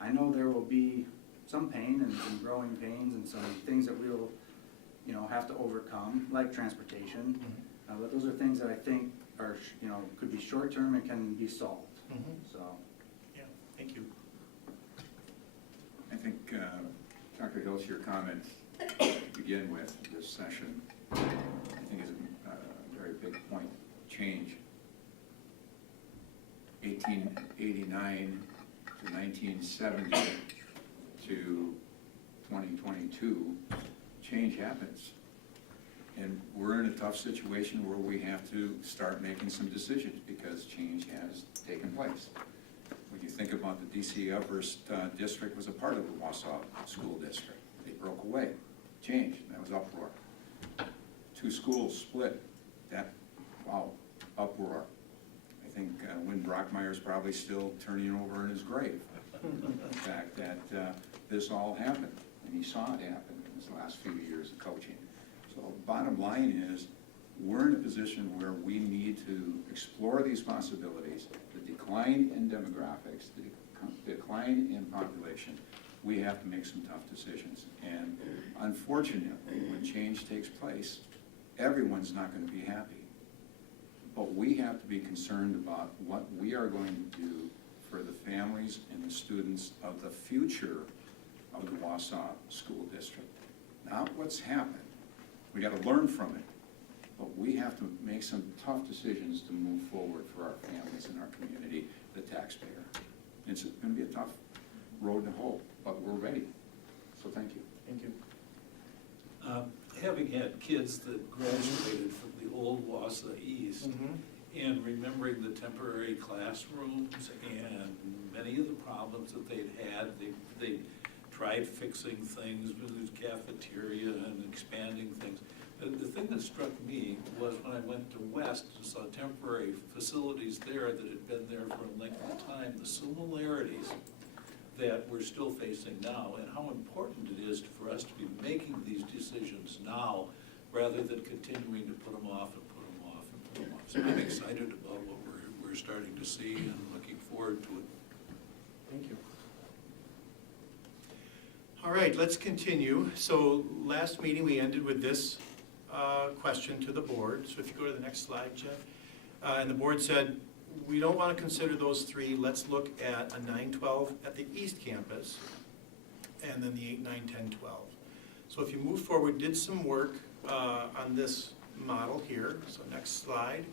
I know there will be some pain and some growing pains and some things that we'll, have to overcome, like transportation. But those are things that I think are, could be short-term and can be solved. So. Yeah, thank you. I think, Dr. Hills, your comment to begin with this session, I think is a very big point. Change. 1889 to 1970 to 2022, change happens. And we're in a tough situation where we have to start making some decisions because change has taken place. When you think about the D.C. Uphurst district was a part of the Wausau School District. They broke away, changed, that was uproar. Two schools split, uproar. I think Wynn Brockmeyer's probably still turning over in his grave. The fact that this all happened, and he saw it happen in his last few years of coaching. So bottom line is, we're in a position where we need to explore these possibilities, the decline in demographics, the decline in population. We have to make some tough decisions. And unfortunately, when change takes place, everyone's not going to be happy. But we have to be concerned about what we are going to do for the families and the students of the future of the Wausau School District. Not what's happened. We got to learn from it, but we have to make some tough decisions to move forward for our families and our community, the taxpayer. It's gonna be a tough road to hoe, but we're ready, so thank you. Thank you. Having had kids that graduated from the old Wausau East, and remembering the temporary classrooms and many of the problems that they'd had, they tried fixing things with the cafeteria and expanding things. The thing that struck me was when I went to West and saw temporary facilities there that had been there for a length of time, the similarities that we're still facing now, and how important it is for us to be making these decisions now, rather than continuing to put them off and put them off and put them off. So I'm excited about what we're starting to see and looking forward to it. Thank you. All right, let's continue. So last meeting, we ended with this question to the board. So if you go to the next slide, Jeff. And the board said, we don't want to consider those three. Let's look at a 9-12 at the East Campus, and then the 8, 9, 10, 12. So if you move forward, did some work on this model here. So next slide.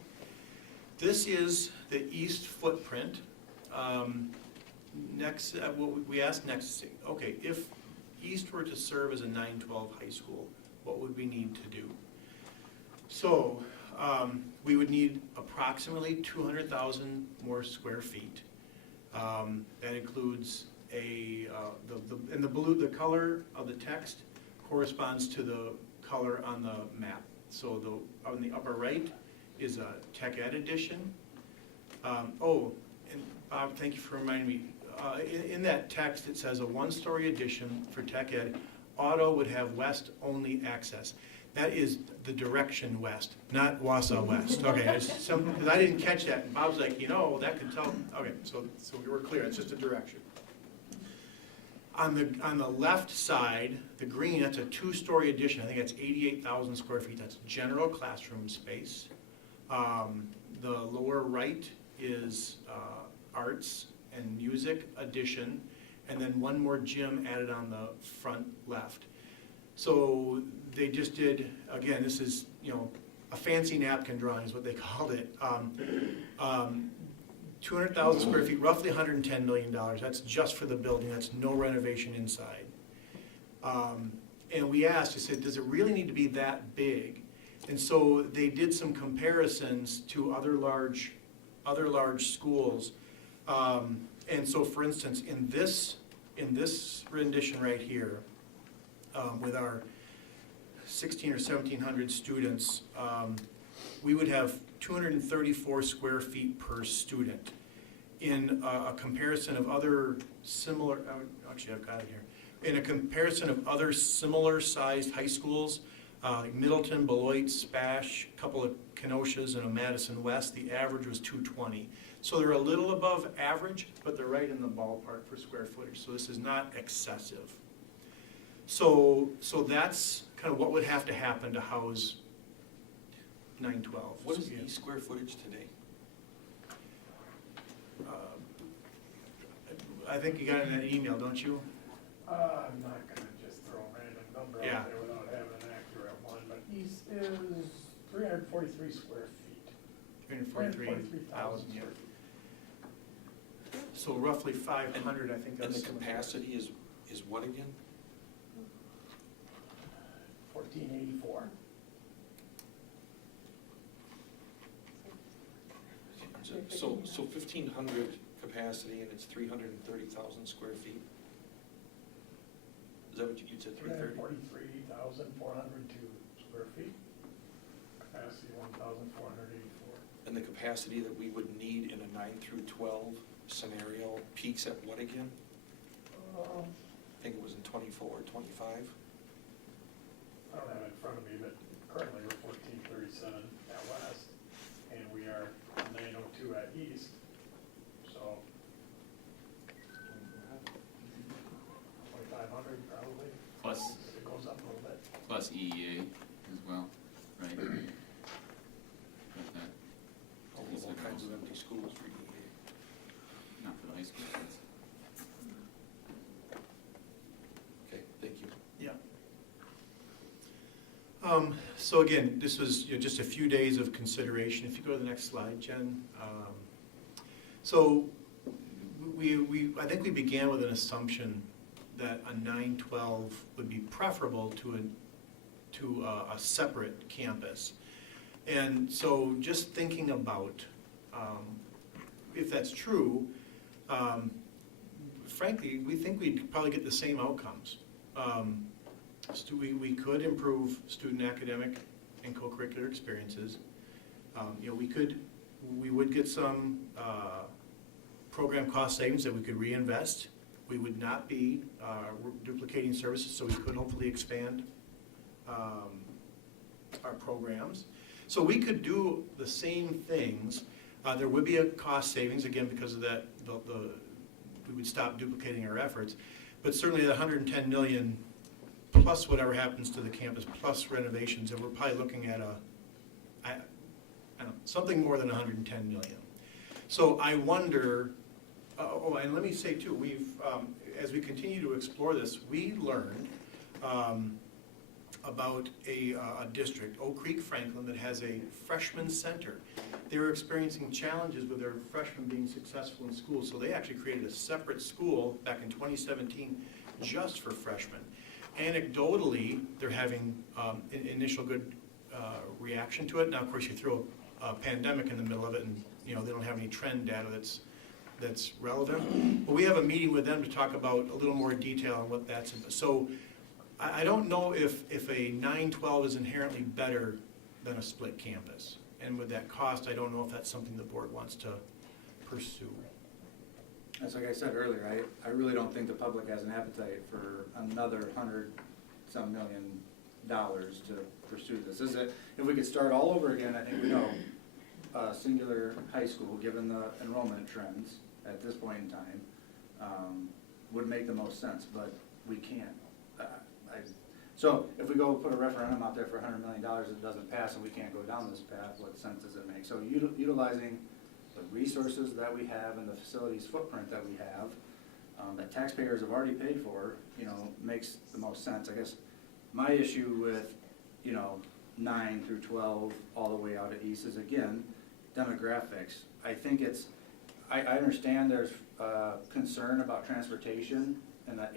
This is the East footprint. Next, what we asked next, okay, if East were to serve as a 9-12 high school, what would we need to do? So we would need approximately 200,000 more square feet. That includes and the blue, the color of the text corresponds to the color on the map. So on the upper right is a Tech Ed edition. And Bob, thank you for reminding me. In that text, it says a one-story addition for Tech Ed. Auto would have west-only access. That is the direction west, not Wausau West. Okay, because I didn't catch that, and Bob's like, that could tell. Okay, so we were clear. It's just a direction. On the left side, the green, that's a two-story addition. I think that's 88,000 square feet. That's general classroom space. The lower right is arts and music addition, and then one more gym added on the front left. So they just did, again, this is, a fancy napkin drawing is what they called it. 200,000 square feet, roughly $110 million. That's just for the building. That's no renovation inside. And we asked, I said, does it really need to be that big? And so they did some comparisons to other large schools. And so, for instance, in this rendition right here, with our 1,600 or 1,700 students, we would have 234 square feet per student. In a comparison of other similar, actually I've got it here, in a comparison of other similar sized high schools, like Middleton, Beloit, Spash, a couple of Kenosha's and a Madison West, the average was 220. So they're a little above average, but they're right in the ballpark for square footage, so this is not excessive. So that's kind of what would have to happen to house 912. What is the square footage today? I think you got it in that email, don't you? I'm not gonna just throw a random number Yeah. out there without having an accurate one, but East is 343 square feet. 343,000, yeah. So roughly 500, I think And that's. the capacity is what again? 1484. So 1,500 capacity and it's 330,000 square feet? Is that what you said, 330? 343,402 square feet. Capacity 1,484. And the capacity that we would need in a 9 through 12 scenario peaks at what again? I think it was in 24 or 25. I don't have it in front of me, but currently we're 1437 at West, and we are 902 at East, so 2,500 probably. Plus, It goes up a little bit. plus EEA as well, right? Got that. All kinds of empty schools for EA. Not for the high school kids. Okay, thank you. Yeah. So again, this was just a few days of consideration. If you go to the next slide, Jen. So I think we began with an assumption that a 9-12 would be preferable to a separate campus. And so just thinking about if that's true, frankly, we think we'd probably get the same outcomes. We could improve student academic and co-curricular experiences. We would get some program cost savings that we could reinvest. We would not be duplicating services, so we could hopefully expand our programs. So we could do the same things. There would be a cost savings, again, because of that, we would stop duplicating our efforts. But certainly the 110 million plus whatever happens to the campus, plus renovations, and we're probably looking at I don't know, something more than 110 million. So I wonder, and let me say too, as we continue to explore this, we learned about a district, Oak Creek Franklin, that has a freshman center. They were experiencing challenges with their freshmen being successful in school, so they actually created a separate school back in 2017 just for freshmen. Anecdotally, they're having an initial good reaction to it. Now, of course, you throw a pandemic in the middle of it, and they don't have any trend data that's relevant. But we have a meeting with them to talk about a little more detail on what that's about. So I don't know if a 9-12 is inherently better than a split campus. And with that cost, I don't know if that's something the board wants to pursue. That's like I said earlier, I really don't think the public has an appetite for another $100-some million to pursue this. If we could start all over again, I think we know a singular high school, given the enrollment trends at this point in time, would make the most sense, but we can't. So if we go put a referendum out there for $100 million and it doesn't pass and we can't go down this path, what sense does it make? So utilizing the resources that we have and the facilities footprint that we have, that taxpayers have already paid for, makes the most sense. I guess my issue with, 9 through 12 all the way out at East is, again, demographics. I think I understand there's concern about transportation in the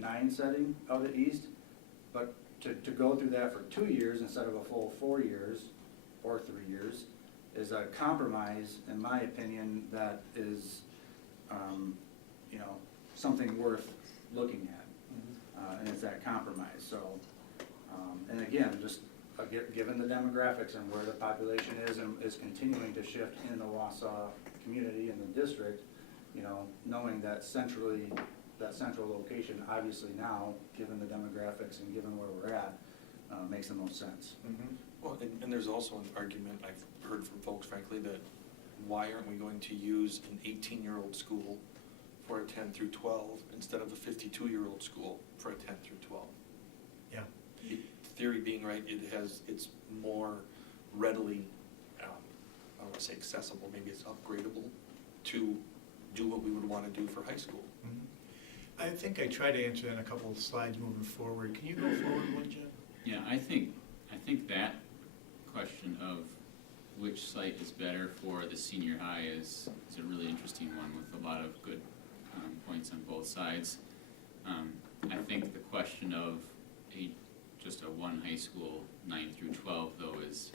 8-9 setting out at East, but to go through that for 2 years instead of a full 4 years or 3 years is a compromise, in my opinion, that is, something worth looking at, and it's that compromise. So, and again, just given the demographics and where the population is and is continuing to shift in the Wausau community and the district, knowing that central location, obviously now, given the demographics and given where we're at, makes the most sense. Mm-hmm. Well, and there's also an argument I've heard from folks, frankly, that why aren't we going to use an 18-year-old school for a 10 through 12 instead of a 52-year-old school for a 10 through 12? Yeah. Theory being right, it's more readily, I don't want to say accessible, maybe it's upgradable to do what we would want to do for high school. Mm-hmm. I think I tried to answer that in a couple of slides moving forward. Can you go forward one, Jen? Yeah, I think that question of which site is better for the senior high is a really interesting one with a lot of good points on both sides. I think the question of just a one high school, 9 through 12, though, is,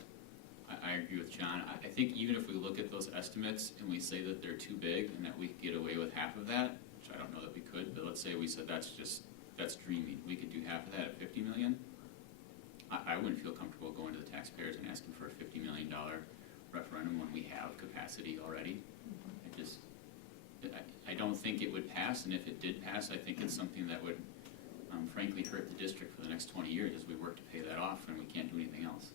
I agree with John. I think even if we look at those estimates and we say that they're too big and that we could get away with half of that, which I don't know that we could, but let's say we said that's dreaming. We could do half of that at 50 million. I wouldn't feel comfortable going to the taxpayers and asking for a $50 million referendum when we have capacity already. I don't think it would pass, and if it did pass, I think it's something that would frankly hurt the district for the next 20 years as we work to pay that off and we can't do anything else.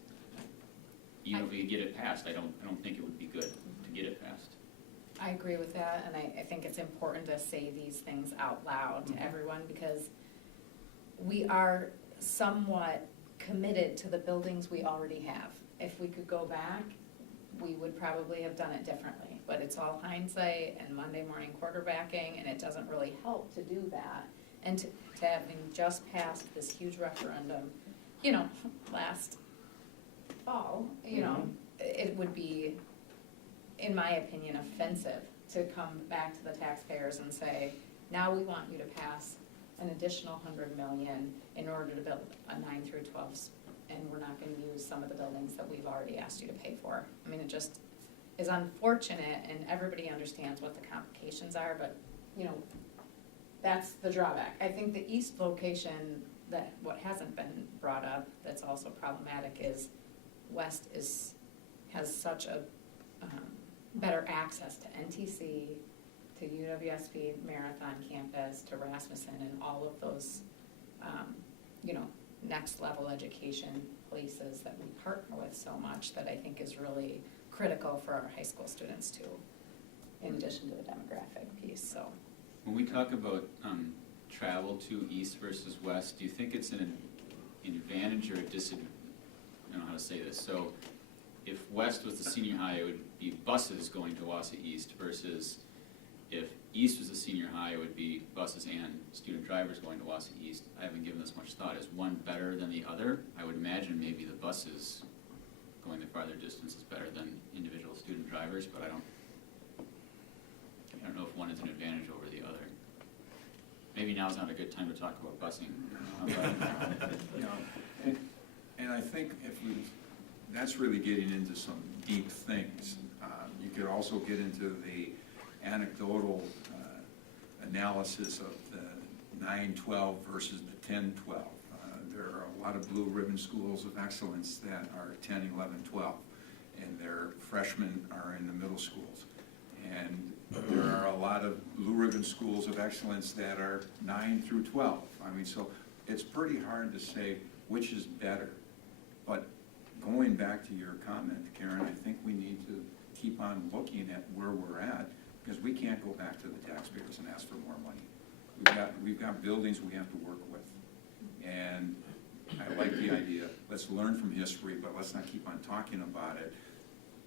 Even if we could get it passed, I don't think it would be good to get it passed. I agree with that, and I think it's important to say these things out loud to everyone, because we are somewhat committed to the buildings we already have. If we could go back, we would probably have done it differently, but it's all hindsight and Monday morning quarterbacking, and it doesn't really help to do that. And to having just passed this huge referendum, last fall, you know, it would be, in my opinion, offensive to come back to the taxpayers and say, now we want you to pass an additional 100 million in order to build a 9 through 12, and we're not gonna use some of the buildings that we've already asked you to pay for. I mean, it just is unfortunate, and everybody understands what the complications are, but, you know, that's the drawback. I think the east location, that what hasn't been brought up, that's also problematic, is west has such a better access to NTC, to UWSP Marathon Campus, to Rasmussen, and all of those, you know, next level education places that we partner with so much, that I think is really critical for our high school students too, in addition to the demographic piece, so. When we talk about travel to east versus west, do you think it's an advantage or a disadvantage? I don't know how to say this. So if west was the senior high, it would be buses going to Wausau East, versus if east was the senior high, it would be buses and student drivers going to Wausau East. I haven't given this much thought. Is one better than the other? I would imagine maybe the buses going the farther distance is better than individual student drivers, but I don't know if one is an advantage over the other. Maybe now's not a good time to talk about busing. You know, and I think that's really getting into some deep things. You could also get into the anecdotal analysis of the 9-12 versus the 10-12. There are a lot of blue ribbon schools of excellence that are 10, 11, 12, and their freshmen are in the middle schools. And there are a lot of blue ribbon schools of excellence that are 9 through 12. I mean, so it's pretty hard to say which is better. But going back to your comment, Karen, I think we need to keep on looking at where we're at, because we can't go back to the taxpayers and ask for more money. We've got buildings we have to work with. And I like the idea, let's learn from history, but let's not keep on talking about it.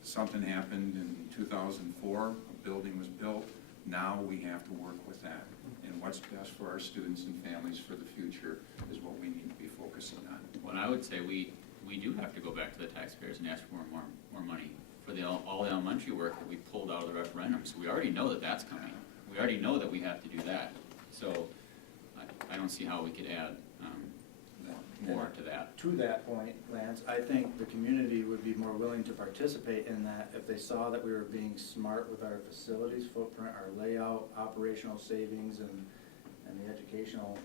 Something happened in 2004, a building was built, now we have to work with that. And what's best for our students and families for the future is what we need to be focusing on. Well, I would say we do have to go back to the taxpayers and ask for more money for all the elementary work that we pulled out of the referendum. So we already know that that's coming. We already know that we have to do that. So I don't see how we could add more to that. To that point, Lance, I think the community would be more willing to participate in that if they saw that we were being smart with our facilities footprint, our layout, operational savings, and the educational,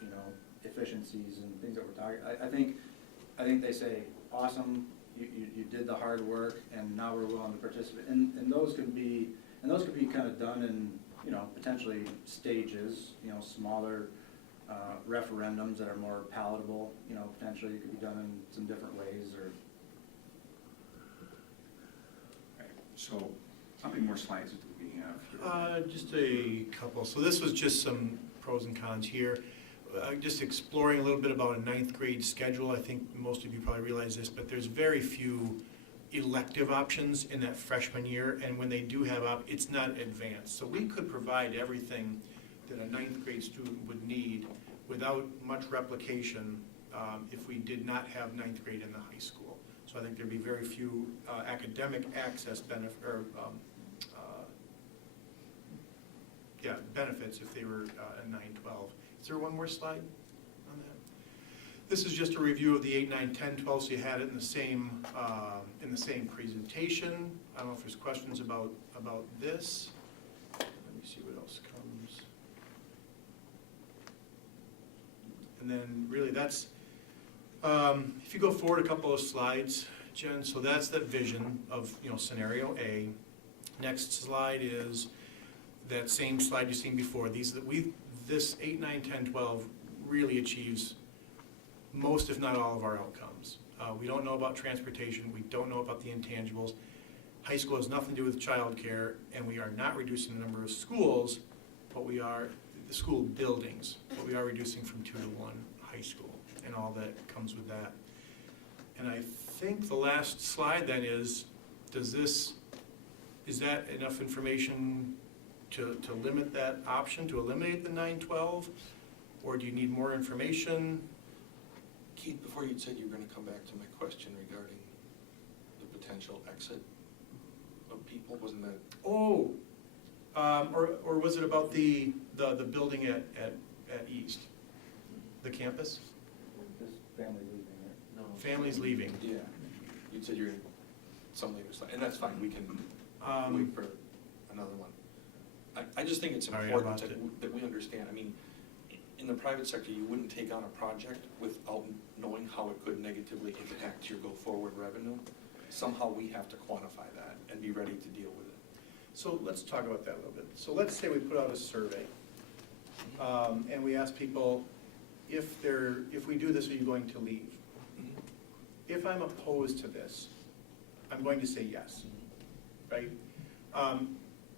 you know, efficiencies and things that we're talking. I think they say, awesome, you did the hard work, and now we're willing to participate. And those could be kind of done in, you know, potentially stages, you know, smaller referendums that are more palatable, you know, potentially it could be done in some different ways, or. Okay, so how many more slides do we have here? Just a couple. So this was just some pros and cons here. Just exploring a little bit about a 9th grade schedule. I think most of you probably realize this, but there's very few elective options in that freshman year, and when they do have it's not advanced. So we could provide everything that a 9th grade student would need without much replication if we did not have 9th grade in the high school. So I think there'd be very few academic access benefits if they were a 9-12. Is there one more slide on that? This is just a review of the 8, 9, 10, 12, so you had it in the same presentation. I don't know if there's questions about this. Let me see what else comes. And then really that's, if you go forward a couple of slides, Jen, so that's that vision of, you know, scenario A. Next slide is that same slide you've seen before. This 8, 9, 10, 12 really achieves most, if not all, of our outcomes. We don't know about transportation. We don't know about the intangibles. High school has nothing to do with childcare, and we are not reducing the number of schools, but we are the school buildings, but we are reducing from 2 to 1 high school and all that comes with that. And I think the last slide then is that enough information to limit that option, to eliminate the 9-12? Or do you need more information? Keith, before you said you were going to come back to my question regarding potential exit of people, wasn't that? Oh, or was it about the building at East? The campus? Just family leaving it. No. Families leaving. Yeah, you said you're, something was, and that's fine, we can Um, wait for another one. I just think it's Sorry, I important lost that, it. that we understand, I mean, in the private sector, you wouldn't take on a project without knowing how it could negatively impact your go-forward revenue. Somehow we have to quantify that and be ready to deal with it. So let's talk about that a little bit. So let's say we put out a survey, and we ask people, if we do this, are you going to leave? If I'm opposed to this, I'm going to say yes, right?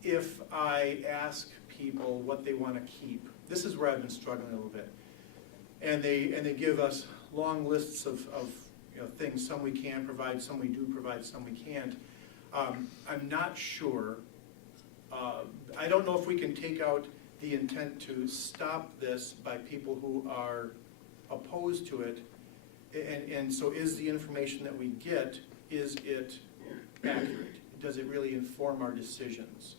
If I ask people what they want to keep, this is where I've been struggling a little bit. And they give us long lists of things, some we can provide, some we do provide, some we can't. I'm not sure. I don't know if we can take out the intent to stop this by people who are opposed to it. And so is the information that we get, is it accurate? Does it really inform our decisions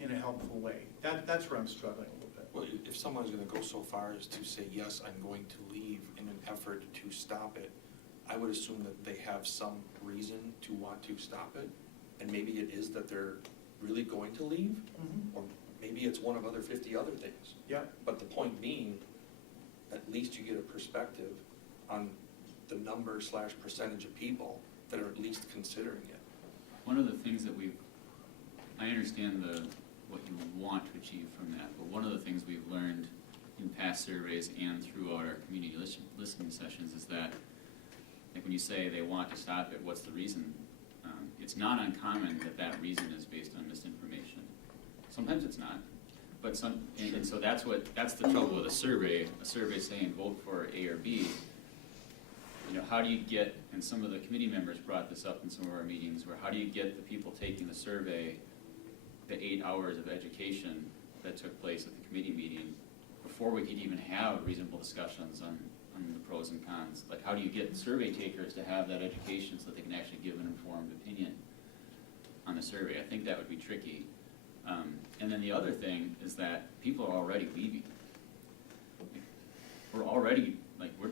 in a helpful way? That's where I'm struggling a little bit. Well, if someone's gonna go so far as to say, yes, I'm going to leave in an effort to stop it, I would assume that they have some reason to want to stop it. And maybe it is that they're really going to leave, or maybe it's one of other 50 other things. Yeah. But the point being, at least you get a perspective on the number/percentage of people that are at least considering it. One of the things that I understand what you want to achieve from that, but one of the things we've learned in past surveys and throughout our community listening sessions is that, like when you say they want to stop it, what's the reason? It's not uncommon that reason is based on misinformation. Sometimes it's not, but and so that's the trouble with a survey saying vote for A or B. How do you get, and some of the committee members brought this up in some of our meetings, where how do you get the people taking the survey the 8 hours of education that took place at the committee meeting before we could even have reasonable discussions on the pros and cons? Like, how do you get survey takers to have that education so that they can actually give an informed opinion on the survey? I think that would be tricky. And then the other thing is that people are already leaving.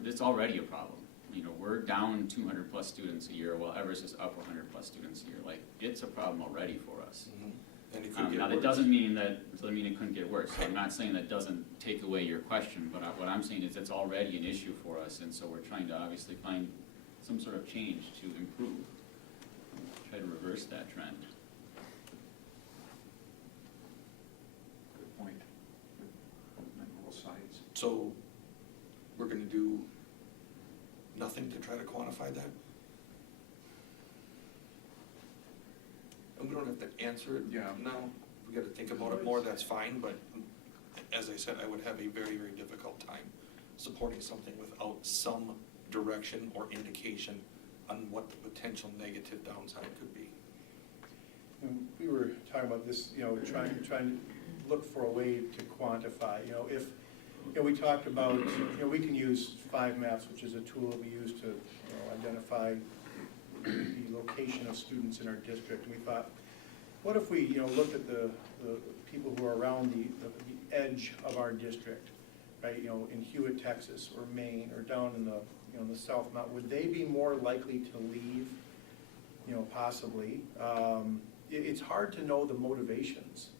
It's already a problem. We're down 200 plus students a year, while Everest is up 100 plus students a year. Like, it's a problem already for us. And it could get Now, that worse. doesn't mean it couldn't get worse. So I'm not saying that doesn't take away your question, but what I'm saying is it's already an issue for us, and so we're trying to obviously find some sort of change to improve, try to reverse that trend. Good point. On both sides. So, we're gonna do nothing to try to quantify that? And we don't have to answer it Yeah. now. We gotta think about it more, that's fine, but as I said, I would have a very, very difficult time supporting something without some direction or indication on what the potential negative downside could be. And we were talking about this, trying to look for a way to quantify, if, we talked about, we can use 5 maps, which is a tool that we use to, identify the location of students in our district. And we thought, what if we, looked at the people who are around the edge of our district, right, in Hewitt, Texas, or Maine, or down in the, in the South Mountain, would they be more likely to leave? Possibly. It's hard to know the motivations,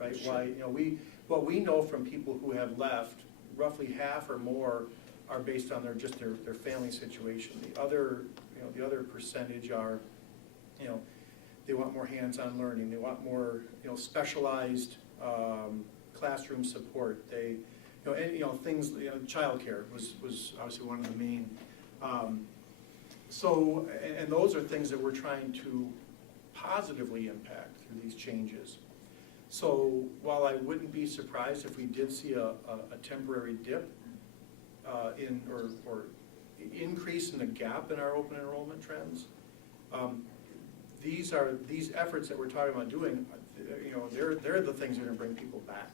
right? Sure. Why, what we know from people who have left, roughly half or more are based on their family situation. The other percentage are, they want more hands-on learning, they want more, specialized classroom support. They, and things, childcare was obviously one of the main. So, and those are things that we're trying to positively impact through these changes. So while I wouldn't be surprised if we did see a temporary dip or increase in the gap in our open enrollment trends, these efforts that we're talking about doing, they're the things that are going to bring people back.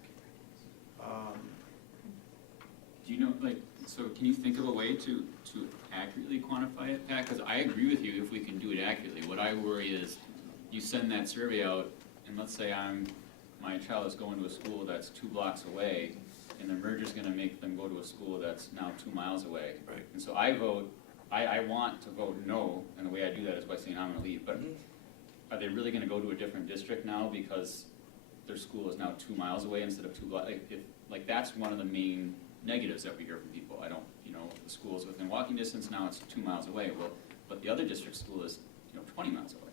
Do you know, So can you think of a way to accurately quantify it, Pat? Because I agree with you if we can do it accurately. What I worry is, you send that survey out, and let's say my child is going to a school that's 2 blocks away, and the merger's gonna make them go to a school that's now 2 miles away. Right. And so I want to vote no, and the way I do that is by saying I'm gonna leave, but are they really gonna go to a different district now because their school is now 2 miles away instead of 2 blocks? Like, that's one of the main negatives that we hear from people. The school's within walking distance, now it's 2 miles away. Well, but the other district school is, 20 miles away.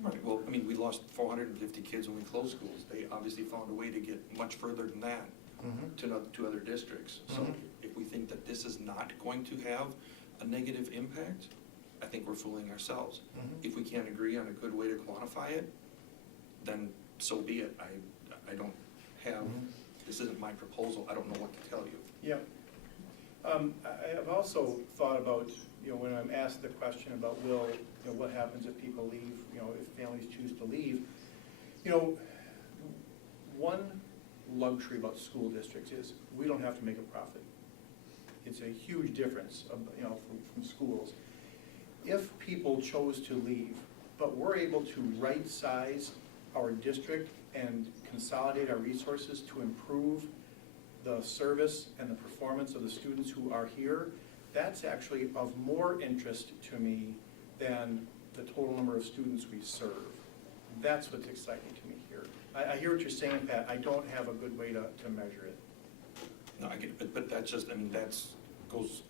Right, well, I mean, we lost 450 kids when we closed schools. They obviously found a way to get much further than that to other districts. So if we think that this is not going to have a negative impact, I think we're fooling ourselves. If we can't agree on a good way to quantify it, then so be it. I don't have, this isn't my proposal, I don't know what to tell you. Yeah. I have also thought about, when I'm asked the question about what happens if people leave, if families choose to leave. One luxury about school districts is we don't have to make a profit. It's a huge difference, from schools. If people chose to leave, but we're able to right-size our district and consolidate our resources to improve the service and the performance of the students who are here, that's actually of more interest to me than the total number of students we serve. That's what's exciting to me here. I hear what you're saying, Pat. I don't have a good way to measure it. No, I get it, but that's just, goes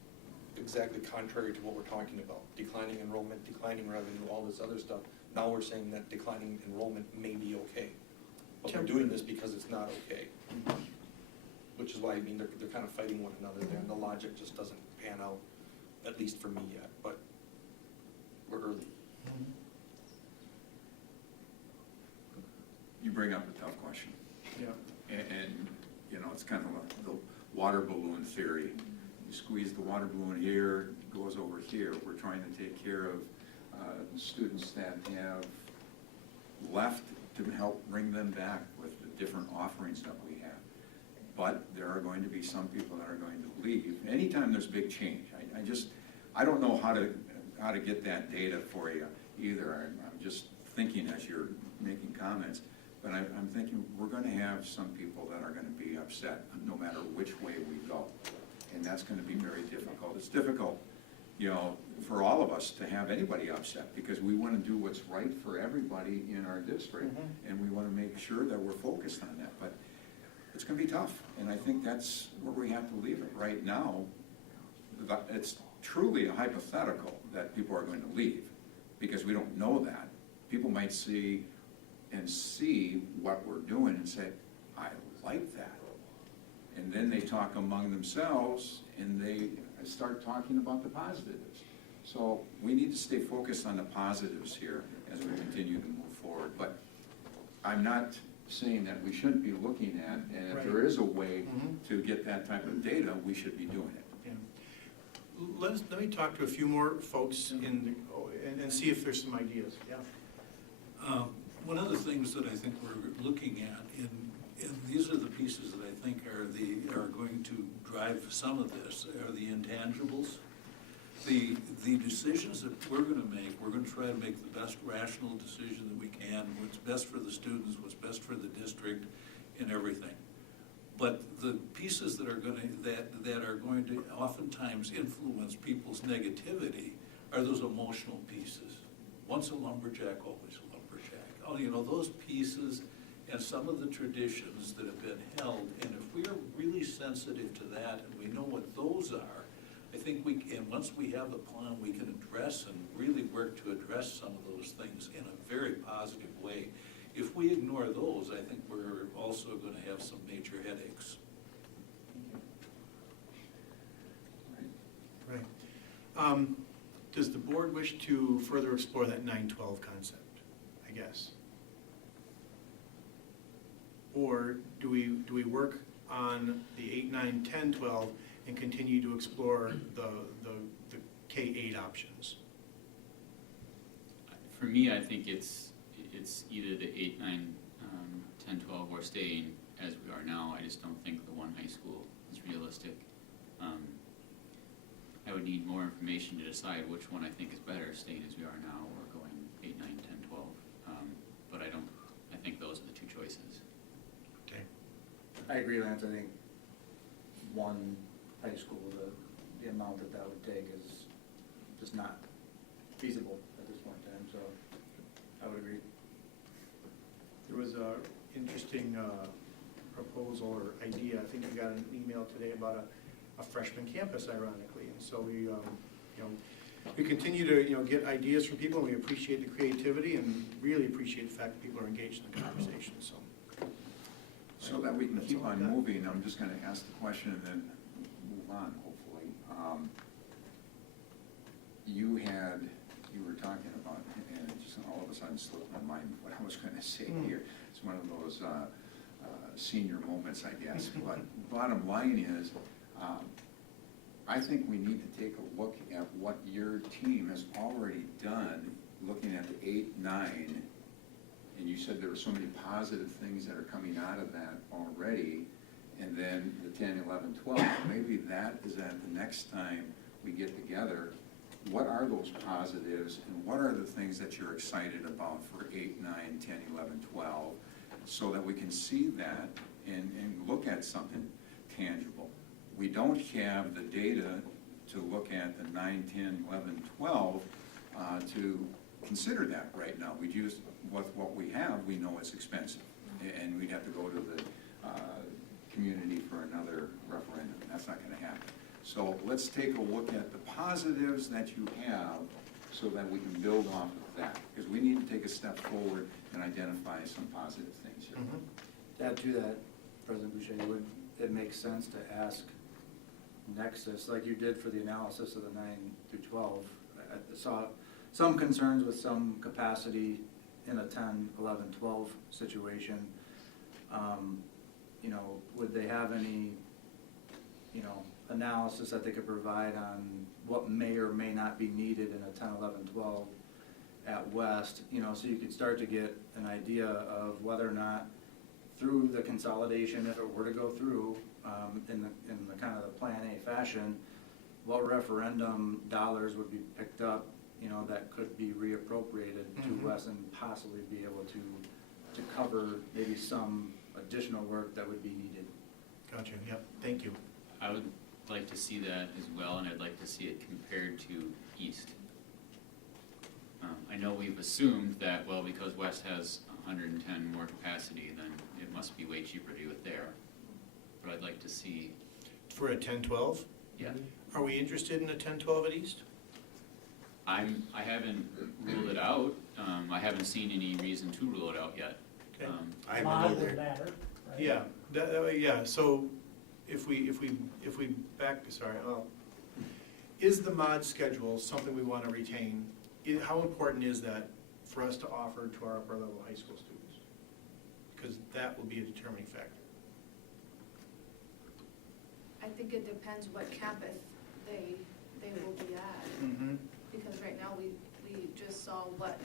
exactly contrary to what we're talking about. Declining enrollment, declining revenue, all this other stuff. Now we're saying that declining enrollment may be okay. But we're doing this because it's not okay. Which is why, they're kind of fighting one another there, and the logic just doesn't pan out, at least for me yet, but we're early. You bring up a tough question. Yeah. And it's kind of the water balloon theory. You squeeze the water balloon here, it goes over here. We're trying to take care of students that have left to help bring them back with the different offerings that we have. But there are going to be some people that are going to leave. Anytime there's big change, I don't know how to get that data for you either. I'm just thinking as you're making comments, but I'm thinking we're going to have some people that are going to be upset no matter which way we go. And that's going to be very difficult. It's difficult, for all of us to have anybody upset because we want to do what's right for everybody in our district. And we want to make sure that we're focused on that. But it's going to be tough. And I think that's where we have to leave it right now. It's truly a hypothetical that people are going to leave because we don't know that. People might see what we're doing and say, I like that. And then they talk among themselves and they start talking about the positives. So we need to stay focused on the positives here as we continue to move forward. But I'm not saying that we shouldn't be looking at, and if there is a way to get that type of data, we should be doing it. Yeah. Let me talk to a few more folks and see if there's some ideas. Yeah. One of the things that I think we're looking at, and these are the pieces that I think are going to drive some of this, are the intangibles. The decisions that we're going to make, we're going to try to make the best rational decision that we can, what's best for the students, what's best for the district, and everything. But the pieces that are going to oftentimes influence people's negativity are those emotional pieces. Once a lumberjack, always a lumberjack. Those pieces and some of the traditions that have been held, and if we are really sensitive to that and we know what those are, I think once we have a plan, we can address and really work to address some of those things in a very positive way. If we ignore those, I think we're also going to have some major headaches. Right. Does the board wish to further explore that 9-12 concept, I guess? Or do we work on the 8, 9, 10, 12 and continue to explore the K-8 options? For me, I think it's either the 8, 9, 10, 12 or staying as we are now. I just don't think the one high school is realistic. I would need more information to decide which one I think is better, staying as we are now or going 8, 9, 10, 12. But I think those are the two choices. Okay. I agree, Lance, I think one high school, the amount that would take is just not feasible at this point in time, so I would agree. There was a interesting proposal or idea, I think we got an email today about a freshman campus ironically, and so we, we continue to, get ideas from people, and we appreciate the creativity and really appreciate the fact that people are engaged in the conversation, so. So that we can That's keep all I on got. moving, I'm just gonna ask the question and then move on, hopefully. You were talking about, and it just all of a sudden slipped my mind what I was gonna say here. It's one of those senior moments, I guess. But bottom line is, I think we need to take a look at what your team has already done, looking at the 8, 9, and you said there were so many positive things that are coming out of that already, and then the 10, 11, 12. Maybe that is at the next time we get together. What are those positives, and what are the things that you're excited about for 8, 9, 10, 11, 12, so that we can see that and look at something tangible. We don't have the data to look at the 9, 10, 11, 12 to consider that right now. We just, what we have, we know it's expensive, and we'd have to go to the community for another referendum. That's not gonna happen. So let's take a look at the positives that you have so that we can build off of that, because we need to take a step forward and identify some positive things here. Mm-hmm. To add to that, President Boucher, would it make sense to ask Nexus, like you did for the analysis of the 9 through 12? I saw some concerns with some capacity in a 10, 11, 12 situation. Would they have any, analysis that they could provide on what may or may not be needed in a 10, 11, 12 at West, so you could start to get an idea of whether or not through the consolidation, if it were to go through in the kind of the Plan A fashion, what referendum dollars would be picked up, that could be reappropriated to West and possibly be able to cover maybe some additional work that would be needed. Gotcha, yep, thank you. I would like to see that as well, and I'd like to see it compared to East. I know we've assumed that, well, because West has 110 more capacity, then it must be way cheaper to do it there. But I'd like to see, For a 10-12? yeah, Are we interested in a 10-12 at East? I haven't ruled it out. I haven't seen any reason to rule it out yet. Okay. I haven't Mod either. would matter, right? Yeah, that way, yeah, so if we back, is the mod schedule something we want to retain? How important is that for us to offer to our upper level high school students? Because that will be a determining factor. I think it depends what campus they will be at. Mm-hmm. Because right now, we just saw what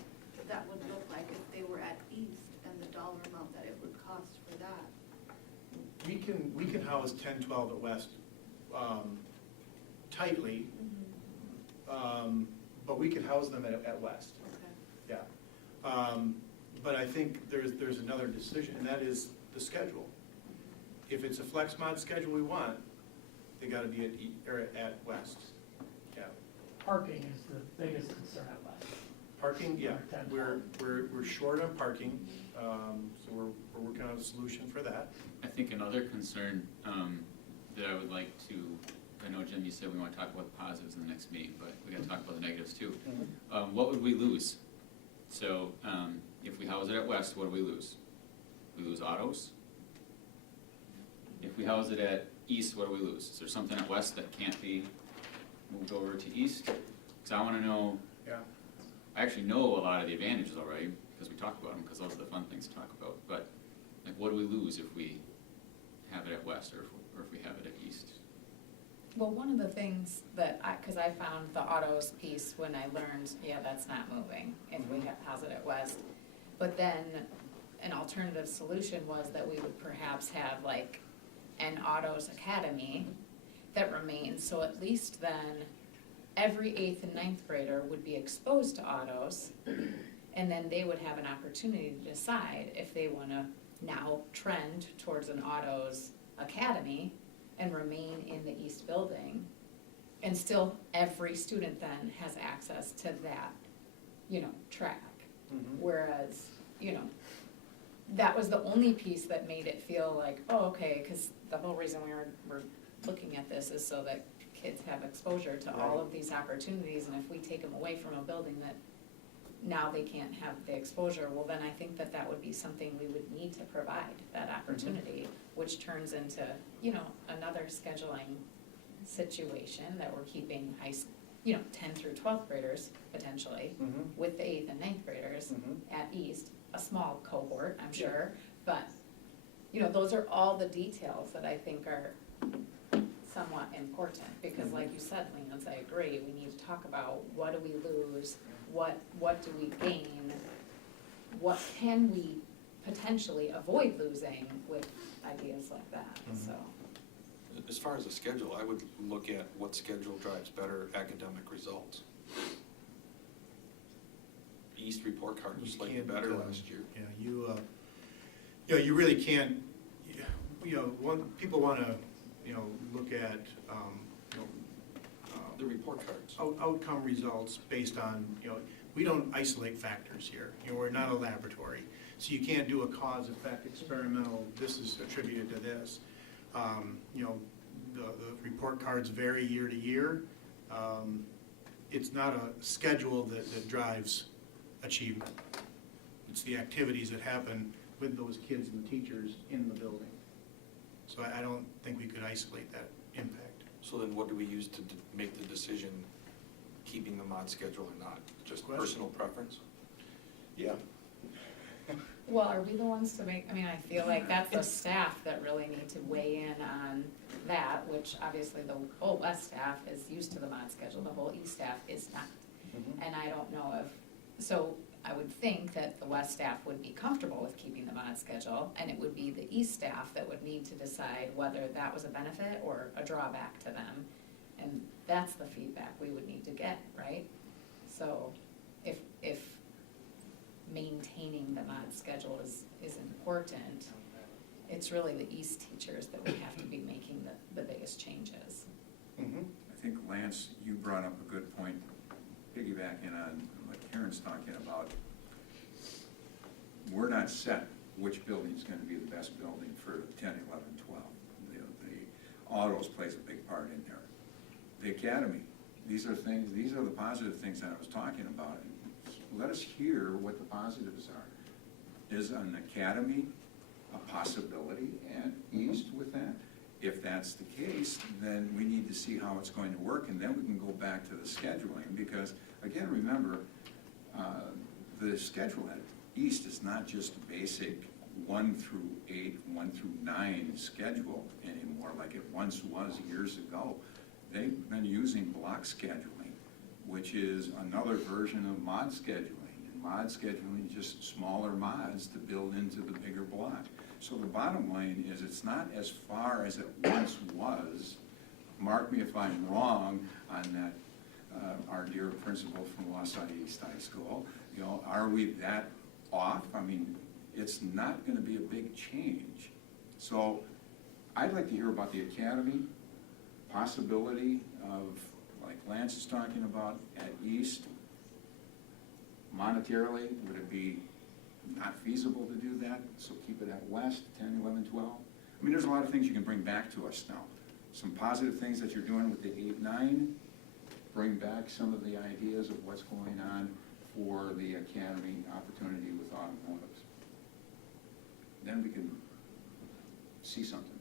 that would look like if they were at East and the dollar amount that it would cost for that. We can house 10-12 at West tightly, but we can house them at West. Okay. Yeah. But I think there's another decision, and that is the schedule. If it's a flex mod schedule we want, they gotta be at West. Yeah. Parking is the biggest concern at West. Parking, yeah, Or 10-12. we're short on parking, so we're working on a solution for that. I think another concern that I would like to, I know Jim, you said we want to talk about the positives in the next meeting, but we got to talk about the negatives too. What would we lose? So if we house it at West, what do we lose? We lose autos. If we house it at East, what do we lose? Is there something at West that can't be moved over to East? Because I want to know, Yeah. I actually know a lot of the advantages already, because we talk about them, because those are the fun things to talk about. But like, what do we lose if we have it at West or if we have it at East? Well, one of the things that because I found the autos piece when I learned, that's not moving if we house it at West. But then an alternative solution was that we would perhaps have like an autos academy that remains, so at least then every 8th and 9th grader would be exposed to autos, and then they would have an opportunity to decide if they wanna now trend towards an autos academy and remain in the East building. And still, every student then has access to that, track. Whereas, that was the only piece that made it feel like, oh, okay, because the whole reason we're looking at this is so that kids have exposure to all of these opportunities, and if we take them away from a building that now they can't have the exposure, well, then I think that would be something we would need to provide, that opportunity, which turns into, another scheduling situation that we're keeping 10 through 12th graders potentially, with the 8th and 9th graders at East, a small cohort, I'm sure, but, those are all the details that I think are somewhat important, because like you said, Lance, I agree, we need to talk about what do we lose, what do we gain, what can we potentially avoid losing with ideas like that, so. As far as the schedule, I would look at what schedule drives better academic results. East report card was slightly better last year. You really can't, people wanna, look at, The report cards. outcome results based on, we don't isolate factors here. We're not a laboratory. So you can't do a cause-effect experimental, this is attributed to this. The report cards vary year to year. It's not a schedule that drives achievement. It's the activities that happen with those kids and the teachers in the building. So I don't think we could isolate that impact. So then what do we use to make the decision, keeping the mod schedule or not? Just personal preference? Yeah. Well, are we the ones to make, I feel like that's the staff that really need to weigh in on that, which obviously the whole West staff is used to the mod schedule, the whole East staff is not. And I don't know so I would think that the West staff would be comfortable with keeping the mod schedule, and it would be the East staff that would need to decide whether that was a benefit or a drawback to them. And that's the feedback we would need to get, right? So if maintaining the mod schedule is important, it's really the East teachers that would have to be making the biggest changes. I think, Lance, you brought up a good point, piggybacking on what Karen's talking about. We're not set which building's gonna be the best building for 10, 11, 12. The autos plays a big part in there. The academy, these are the positive things that I was talking about. Let us hear what the positives are. Is an academy a possibility at East with that? If that's the case, then we need to see how it's going to work, and then we can go back to the scheduling, because, again, remember, the schedule at East is not just basic 1 through 8, 1 through 9 schedule anymore, like it once was years ago. They've been using block scheduling, which is another version of mod scheduling. And mod scheduling is just smaller mods to build into the bigger block. So the bottom line is, it's not as far as it once was. Mark me if I'm wrong on that, our dear principal from Wausau East High School. Are we that off? It's not gonna be a big change. So I'd like to hear about the academy, possibility of, like Lance is talking about, at East. Monetarily, would it be not feasible to do that, so keep it at West, 10, 11, 12? There's a lot of things you can bring back to us now. Some positive things that you're doing with the 8, 9, bring back some of the ideas of what's going on for the academy opportunity with automotives. Then we can see something.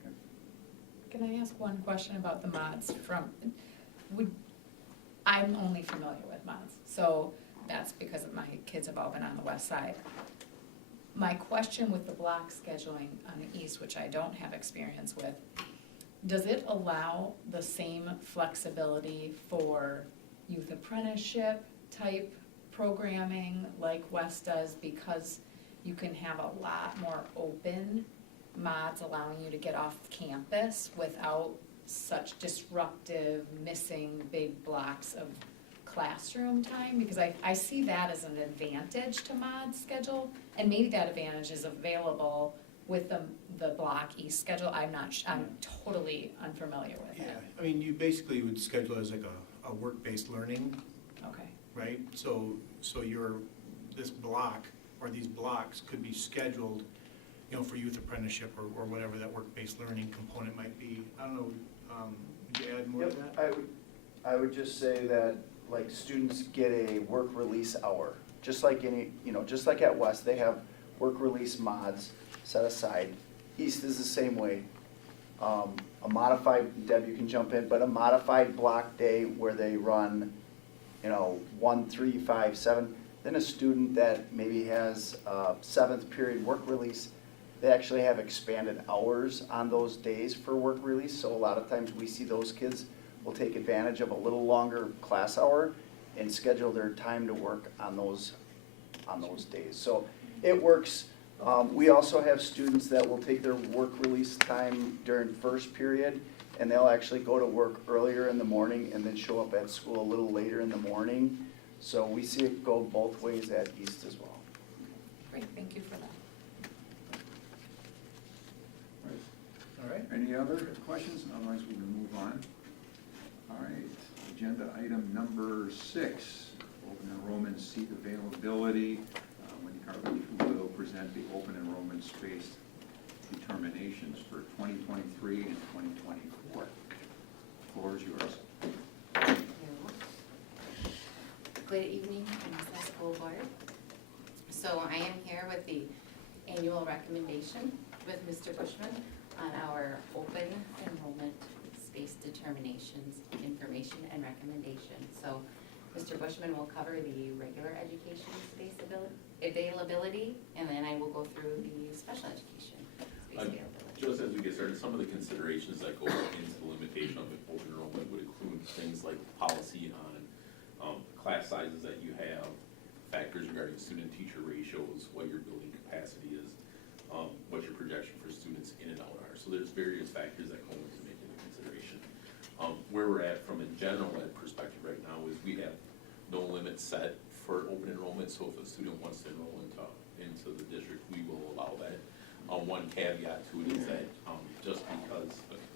Okay. Can I ask one question about the mods I'm only familiar with mods, so that's because my kids have all been on the West side. My question with the block scheduling on the East, which I don't have experience with, does it allow the same flexibility for youth apprenticeship type programming like West does, because you can have a lot more open mods allowing you to get off campus without such disruptive, missing big blocks of classroom time? Because I see that as an advantage to MOD's schedule, and maybe that advantage is available with the block E schedule. I'm totally unfamiliar with Yeah, it. I mean, you basically would schedule it as like a work-based learning, Okay, right? So this block, or these blocks could be scheduled, for youth apprenticeship or whatever that work-based learning component might be. I don't know, would you add more to Yep, that? I would just say that, like, students get a work release hour, just like just like at West, they have work release mods set aside. East is the same way. A modified, Deb, you can jump in, but a modified block day where they run, 1, 3, 5, 7. Then a student that maybe has a 7th period work release, they actually have expanded hours on those days for work release. So a lot of times we see those kids will take advantage of a little longer class hour and schedule their time to work on those days. So it works. We also have students that will take their work release time during first period, and they'll actually go to work earlier in the morning and then show up at school a little later in the morning. So we see it go both ways at East as well. great, thank you for that. All right. Any other questions? Otherwise, we can move on. All right, agenda item number 6, open enrollment seat availability. Wendy Carpenter will present the open enrollment space determinations for 2023 and 2024. Floor is yours. Good evening, Wausau School Board. So I am here with the annual recommendation with Mr. Bushman on our open enrollment space determinations, information and recommendation. So Mr. Bushman will cover the regular education space availability, and then I will go through the special education space availability. Just as we get started, some of the considerations that go into the limitation of open enrollment would include things like policy on class sizes that you have, factors regarding student-teacher ratios, what your building capacity is, what your projection for students in and out are. So there's various factors that go into making the consideration. Where we're at from a general ed perspective right now is we have no limit set for open enrollment, so if a student wants to enroll into the district, we will allow that. One caveat to it is that just because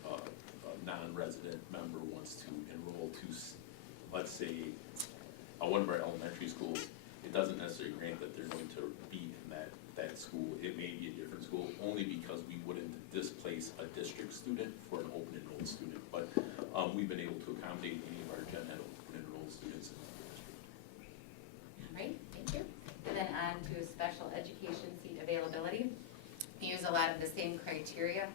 a non-resident member wants to enroll to, let's say, one of our elementary schools, it doesn't necessarily grant that they're going to be in that school. It may be a different school, only because we wouldn't displace a district student for an open enrolled student. But we've been able to accommodate any of our gen ed open enrolled students in the district. All right, thank you. And then on to special education seat availability. We use a lot of the same criteria.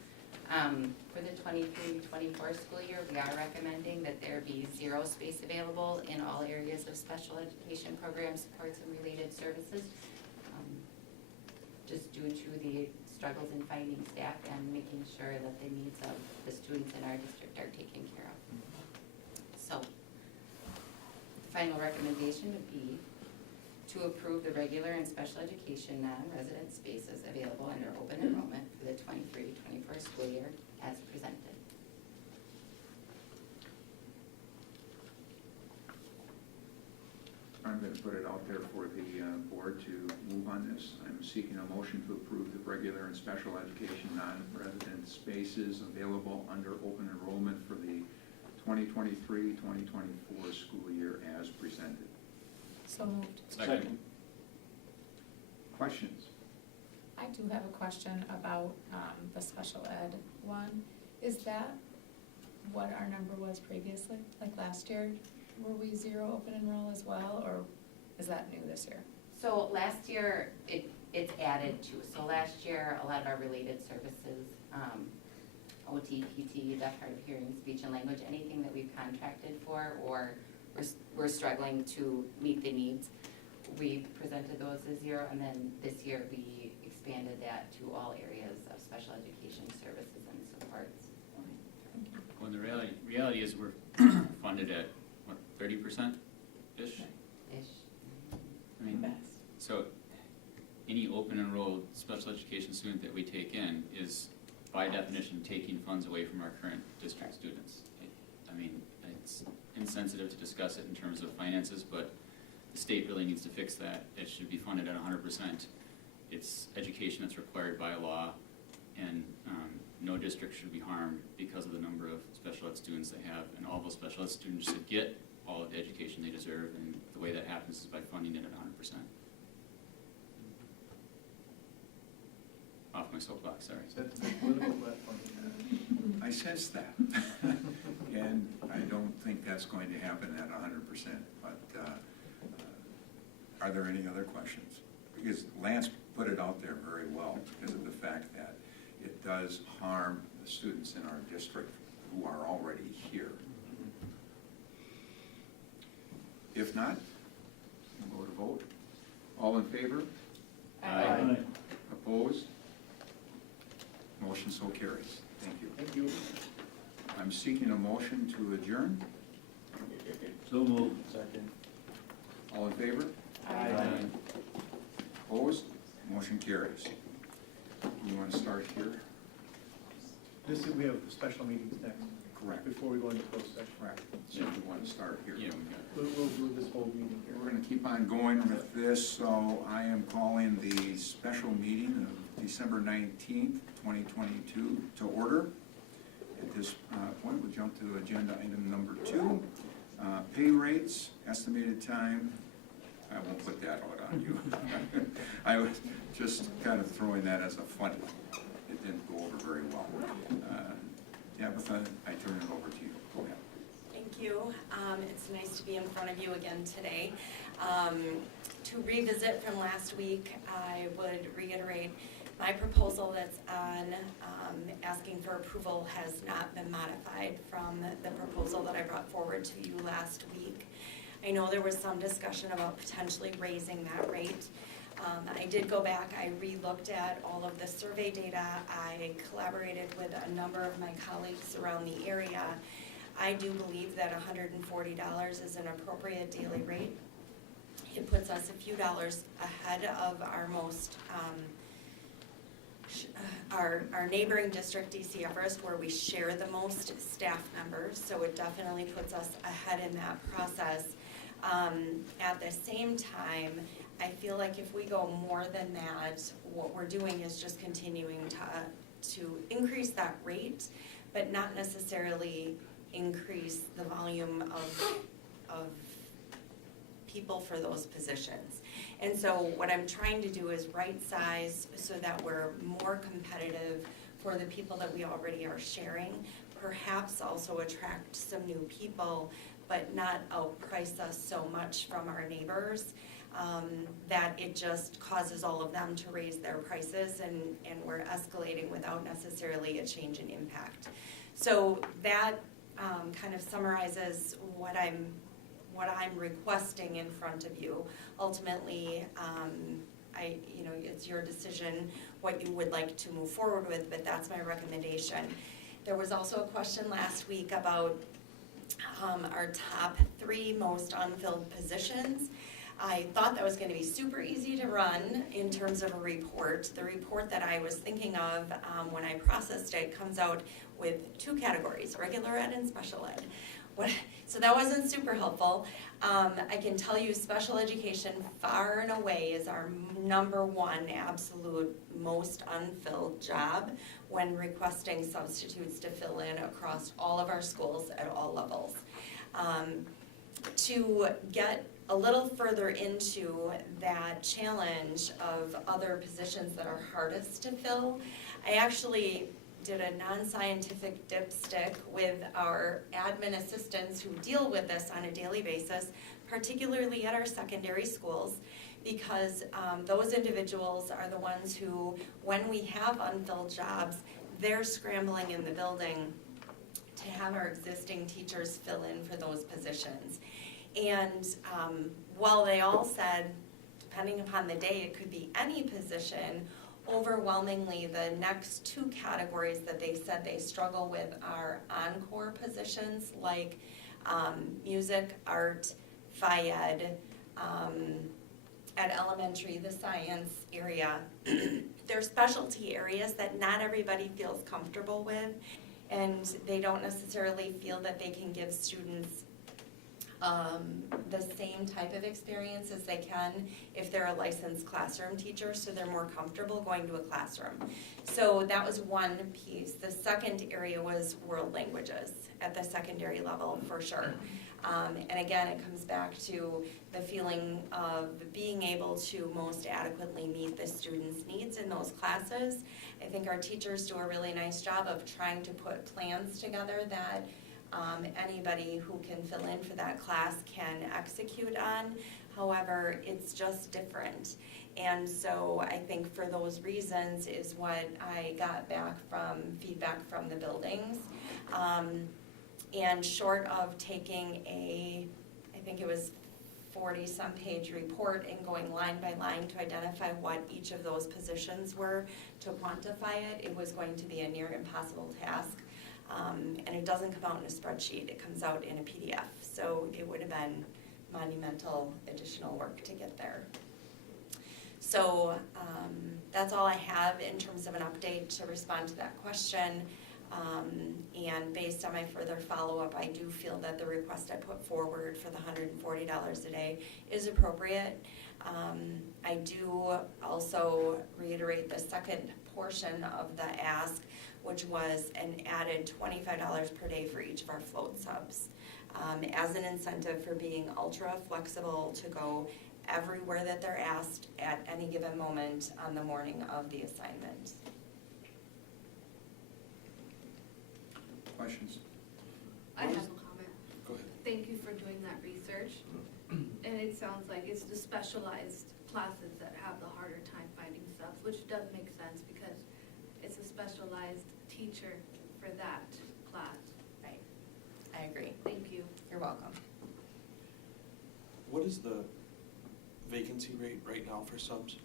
For the 23-24 school year, we are recommending that there be 0 space available in all areas of special education programs, supports, and related services, just due to the struggles in finding staff and making sure that the needs of the students in our district are taken care of. So, the final recommendation would be to approve the regular and special education non-resident spaces available under open enrollment for the 23-24 school year as presented. I'm going to put it out there for the board to move on this. I'm seeking a motion to approve the regular and special education non-resident spaces available under open enrollment for the 2023-2024 school year as presented. So moved. Second. Questions? I do have a question about the special ed one. Is that what our number was previously? Like last year, were we 0 open enroll as well, or is that new this year? So last year, it's added to. So last year, a lot of our related services, OT, PT, deaf, hard of hearing, speech and language, anything that we've contracted for or we're struggling to meet the needs, we presented those as 0, and then this year we expanded that to all areas of special education services and supports. Well, the reality is we're funded at, what, 30%-ish? Ish. I mean, Best. so any open enrolled special education student that we take in is by definition, taking funds away from our current district students. I mean, it's insensitive to discuss it in terms of finances, but the state really needs to fix that. It should be funded at 100%. It's education that's required by law, and no district should be harmed because of the number of special ed students they have, and all those special ed students should get all of the education they deserve, and the way that happens is by funding it at 100%. Off my soapbox, sorry. That's the political platform. I sense that. And I don't think that's going to happen at 100%, but are there any other questions? Because Lance put it out there very well because of the fact that it does harm the students in our district who are already here. If not, we'll go to vote. All in favor? Aye. Opposed? Motion so carries. Thank you. Thank you. I'm seeking a motion to adjourn. So moved. Second. All in favor? Opposed? Motion carries. You want to start here? We have special meetings next, Correct. before we go into closed session. Correct. So you want to start here? Yeah, we got it. We'll do this whole meeting here. We're going to keep on going with this, so I am calling the special meeting of December 19th, 2022 to order. At this point, we'll jump to agenda item number 2, pay rates, estimated time. I won't put that out on you. I was just kind of throwing that as a funny. It didn't go over very well. Tabitha, I turn it over to you. Go ahead. Thank you. It's nice to be in front of you again today. To revisit from last week, I would reiterate my proposal that's on asking for approval has not been modified from the proposal that I brought forward to you last week. I know there was some discussion about potentially raising that rate. I did go back, I re-looked at all of the survey data. I collaborated with a number of my colleagues around the area. I do believe that $140 is an appropriate daily rate. It puts us a few dollars ahead of our most, our neighboring district, DC Everest, where we share the most staff members, so it definitely puts us ahead in that process. At the same time, I feel like if we go more than that, what we're doing is just continuing to increase that rate, but not necessarily increase the volume of people for those positions. And so what I'm trying to do is right size so that we're more competitive for the people that we already are sharing, perhaps also attract some new people, but not outprice us so much from our neighbors that it just causes all of them to raise their prices and we're escalating without necessarily a change in impact. So that kind of summarizes what I'm requesting in front of you. Ultimately, it's your decision what you would like to move forward with, but that's my recommendation. There was also a question last week about our top 3 most unfilled positions. I thought that was going to be super easy to run in terms of a report. The report that I was thinking of when I processed it comes out with 2 categories, regular ed and special ed. So that wasn't super helpful. I can tell you special education far and away is our #1 absolute most unfilled job when requesting substitutes to fill in across all of our schools at all levels. To get a little further into that challenge of other positions that are hardest to fill, I actually did a non-scientific dipstick with our admin assistants who deal with this on a daily basis, particularly at our secondary schools, because those individuals are the ones who, when we have unfilled jobs, they're scrambling in the building to have our existing teachers fill in for those positions. And while they all said, depending upon the day, it could be any position, overwhelmingly the next 2 categories that they said they struggle with are encore positions like music, art, phy ed, at elementary, the science area, they're specialty areas that not everybody feels comfortable with, and they don't necessarily feel that they can give students the same type of experience as they can if they're a licensed classroom teacher, so they're more comfortable going to a classroom. So that was one piece. The second area was world languages at the secondary level, for sure. And again, it comes back to the feeling of being able to most adequately meet the students' needs in those classes. I think our teachers do a really nice job of trying to put plans together that anybody who can fill in for that class can execute on. However, it's just different. And so I think for those reasons is what I got back from feedback from the buildings. And short of taking I think it was 40-some page report and going line by line to identify what each of those positions were to quantify it, it was going to be a near impossible task. And it doesn't come out in a spreadsheet, it comes out in a PDF. So it would have been monumental additional work to get there. So that's all I have in terms of an update to respond to that question. And based on my further follow-up, I do feel that the request I put forward for the $140 a day is appropriate. I do also reiterate the second portion of the ask, which was an added $25 per day for each of our float subs, as an incentive for being ultra flexible to go everywhere that they're asked at any given moment on the morning of the assignment. Questions? I have a comment. Go ahead. Thank you for doing that research. And it sounds like it's the specialized classes that have the harder time finding subs, which does make sense because it's a specialized teacher for that class. Right. I agree. Thank you. You're welcome. What is the vacancy rate right now for subs?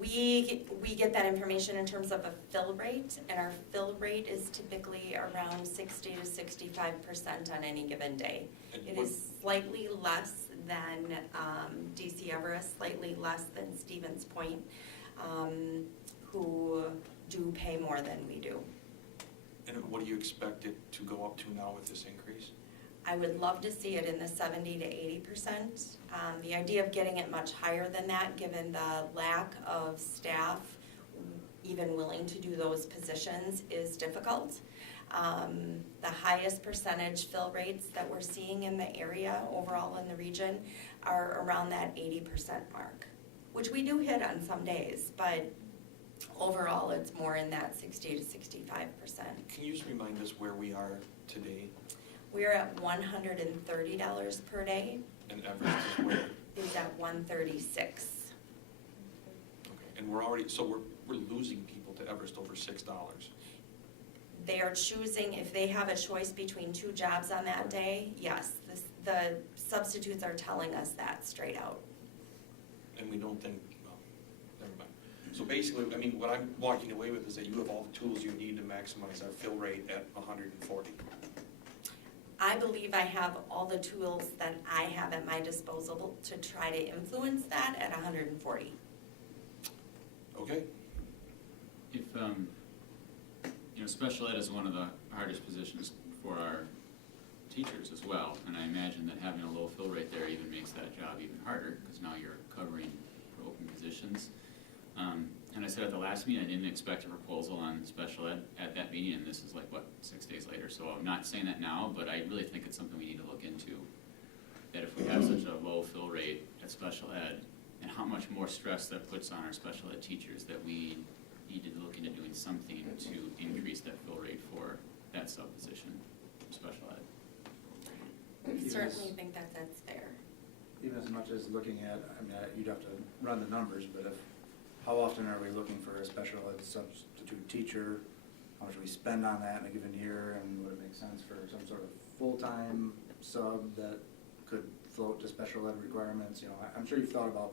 We get that information in terms of a fill rate, and our fill rate is typically around 60 to 65% on any given day. And It what- is slightly less than DC Everest, slightly less than Stevens Point, who do pay more than we do. And what do you expect it to go up to now with this increase? I would love to see it in the 70 to 80%. The idea of getting it much higher than that, given the lack of staff even willing to do those positions, is difficult. The highest percentage fill rates that we're seeing in the area overall in the region are around that 80% mark, which we do hit on some days, but overall it's more in that 60 to 65%. Can you just remind us where we are today? We're at $130 per day. And Everest is where? Is at 136. Okay. And we're already, so we're losing people to Everest over $6. They are choosing, if they have a choice between two jobs on that day, yes, the substitutes are telling us that straight out. And we don't think, well, never mind. So basically, I mean, what I'm walking away with is that you have all the tools you need to maximize our fill rate at 140. I believe I have all the tools that I have at my disposal to try to influence that at 140. Okay. If, special ed is one of the hardest positions for our teachers as well, and I imagine that having a low fill rate there even makes that job even harder, because now you're covering for open positions. And I said at the last meeting, I didn't expect a proposal on special ed at that meeting, and this is like, 6 days later, so I'm not saying that now, but I really think it's something we need to look into. That if we have such a low fill rate at special ed, and how much more stress that puts on our special ed teachers, that we need to look into doing something to increase that fill rate for that sub-position for special ed. I certainly think that that's fair. Even as much as looking at, I mean, you'd have to run the numbers, but how often are we looking for a special ed substitute teacher? How much do we spend on that in a given year, and would it make sense for some sort of full-time sub that could float to special ed requirements? I'm sure you've thought about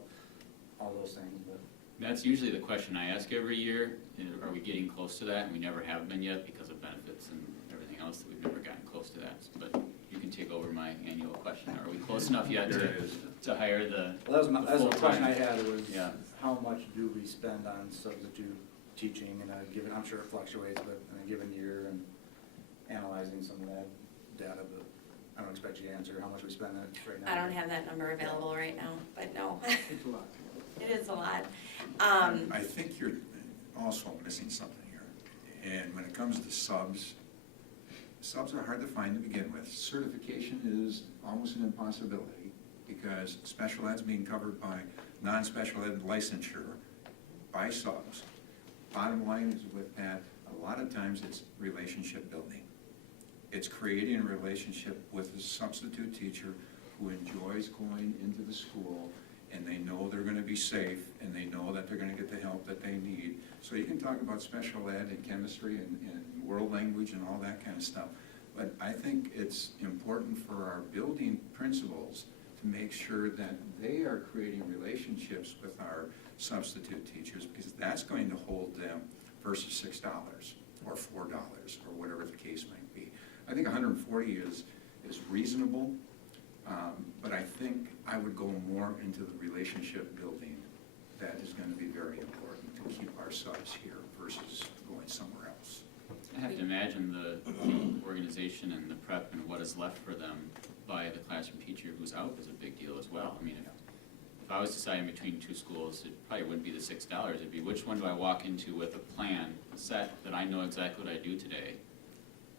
all those things, but. That's usually the question I ask every year, are we getting close to that? And we never have been yet because of benefits and everything else, that we've never gotten close to that. But you can take over my annual question. Are we close enough yet There it is. to hire the Well, that's the question I full-time? had was, Yeah. how much do we spend on substitute teaching in a given, I'm sure it fluctuates, but in a given year, and analyzing some of that data, but I don't expect you to answer how much we spend on it right now. I don't have that number available right now, but no, It's a lot. it is a lot. I think you're also missing something here. And when it comes to subs are hard to find to begin with. Certification is almost an impossibility because special ed's being covered by non-special ed licensure by subs. Bottom line is with that, a lot of times it's relationship building. It's creating a relationship with a substitute teacher who enjoys going into the school, and they know they're gonna be safe, and they know that they're gonna get the help that they need. So you can talk about special ed and chemistry and world language and all that kind of stuff. But I think it's important for our building principals to make sure that they are creating relationships with our substitute teachers, because that's going to hold them versus $6 or $4 or whatever the case might be. I think 140 is reasonable, but I think I would go more into the relationship building. That is going to be very important to keep our subs here versus going somewhere else. I have to imagine the organization and the prep and what is left for them by the classroom teacher who's out is a big deal as well. I mean, if I was deciding between two schools, it probably wouldn't be the $6. It'd be which one do I walk into with a plan set that I know exactly what I do today.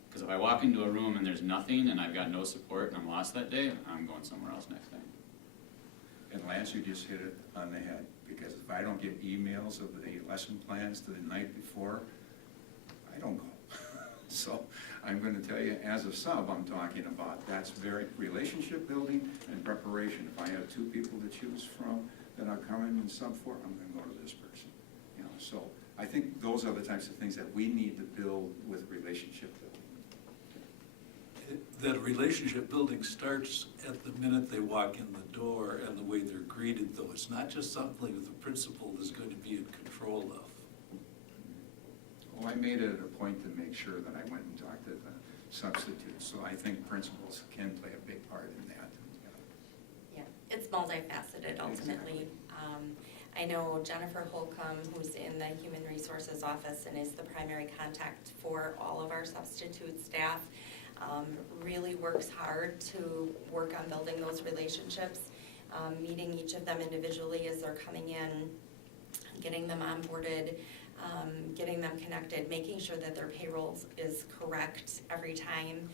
Because if I walk into a room and there's nothing and I've got no support and I'm lost that day, I'm going somewhere else next day. And Lance, you just hit it on the head, because if I don't get emails of the lesson plans to the night before, I don't go. So I'm going to tell you, as a sub, I'm talking about, that's very relationship building and preparation. If I have two people to choose from that are coming and sub for, I'm going to go to this person. You know, so I think those are the types of things that we need to build with relationship building. That relationship building starts at the minute they walk in the door and the way they're greeted, though. It's not just something that the principal is going to be in control of. Well, I made it a point to make sure that I went and talked to the substitutes, so I think principals can play a big part in that. Yeah, it's multifaceted ultimately. I know Jennifer Holcomb, who's in the Human Resources Office and is the primary contact for all of our substitute staff, really works hard to work on building those relationships, meeting each of them individually as they're coming in, getting them onboarded, getting them connected, making sure that their payroll is correct every time,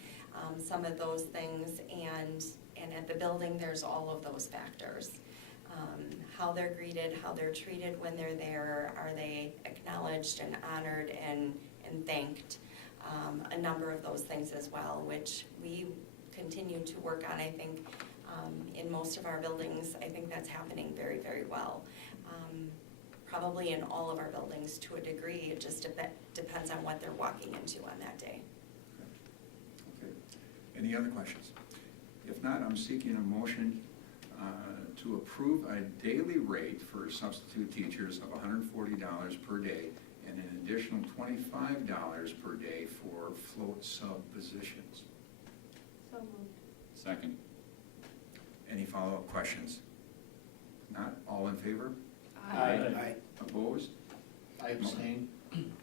some of those things, and at the building, there's all of those factors. How they're greeted, how they're treated when they're there, are they acknowledged and honored and thanked? A number of those things as well, which we continue to work on. I think in most of our buildings, I think that's happening very, very well. Probably in all of our buildings to a degree. It just depends on what they're walking into on that day. Okay. Any other questions? If not, I'm seeking a motion to approve a daily rate for substitute teachers of $140 per day and an additional $25 per day for float sub positions. So moved. Second. Any follow-up questions? Not, all in favor? Aye. Opposed? I abstain.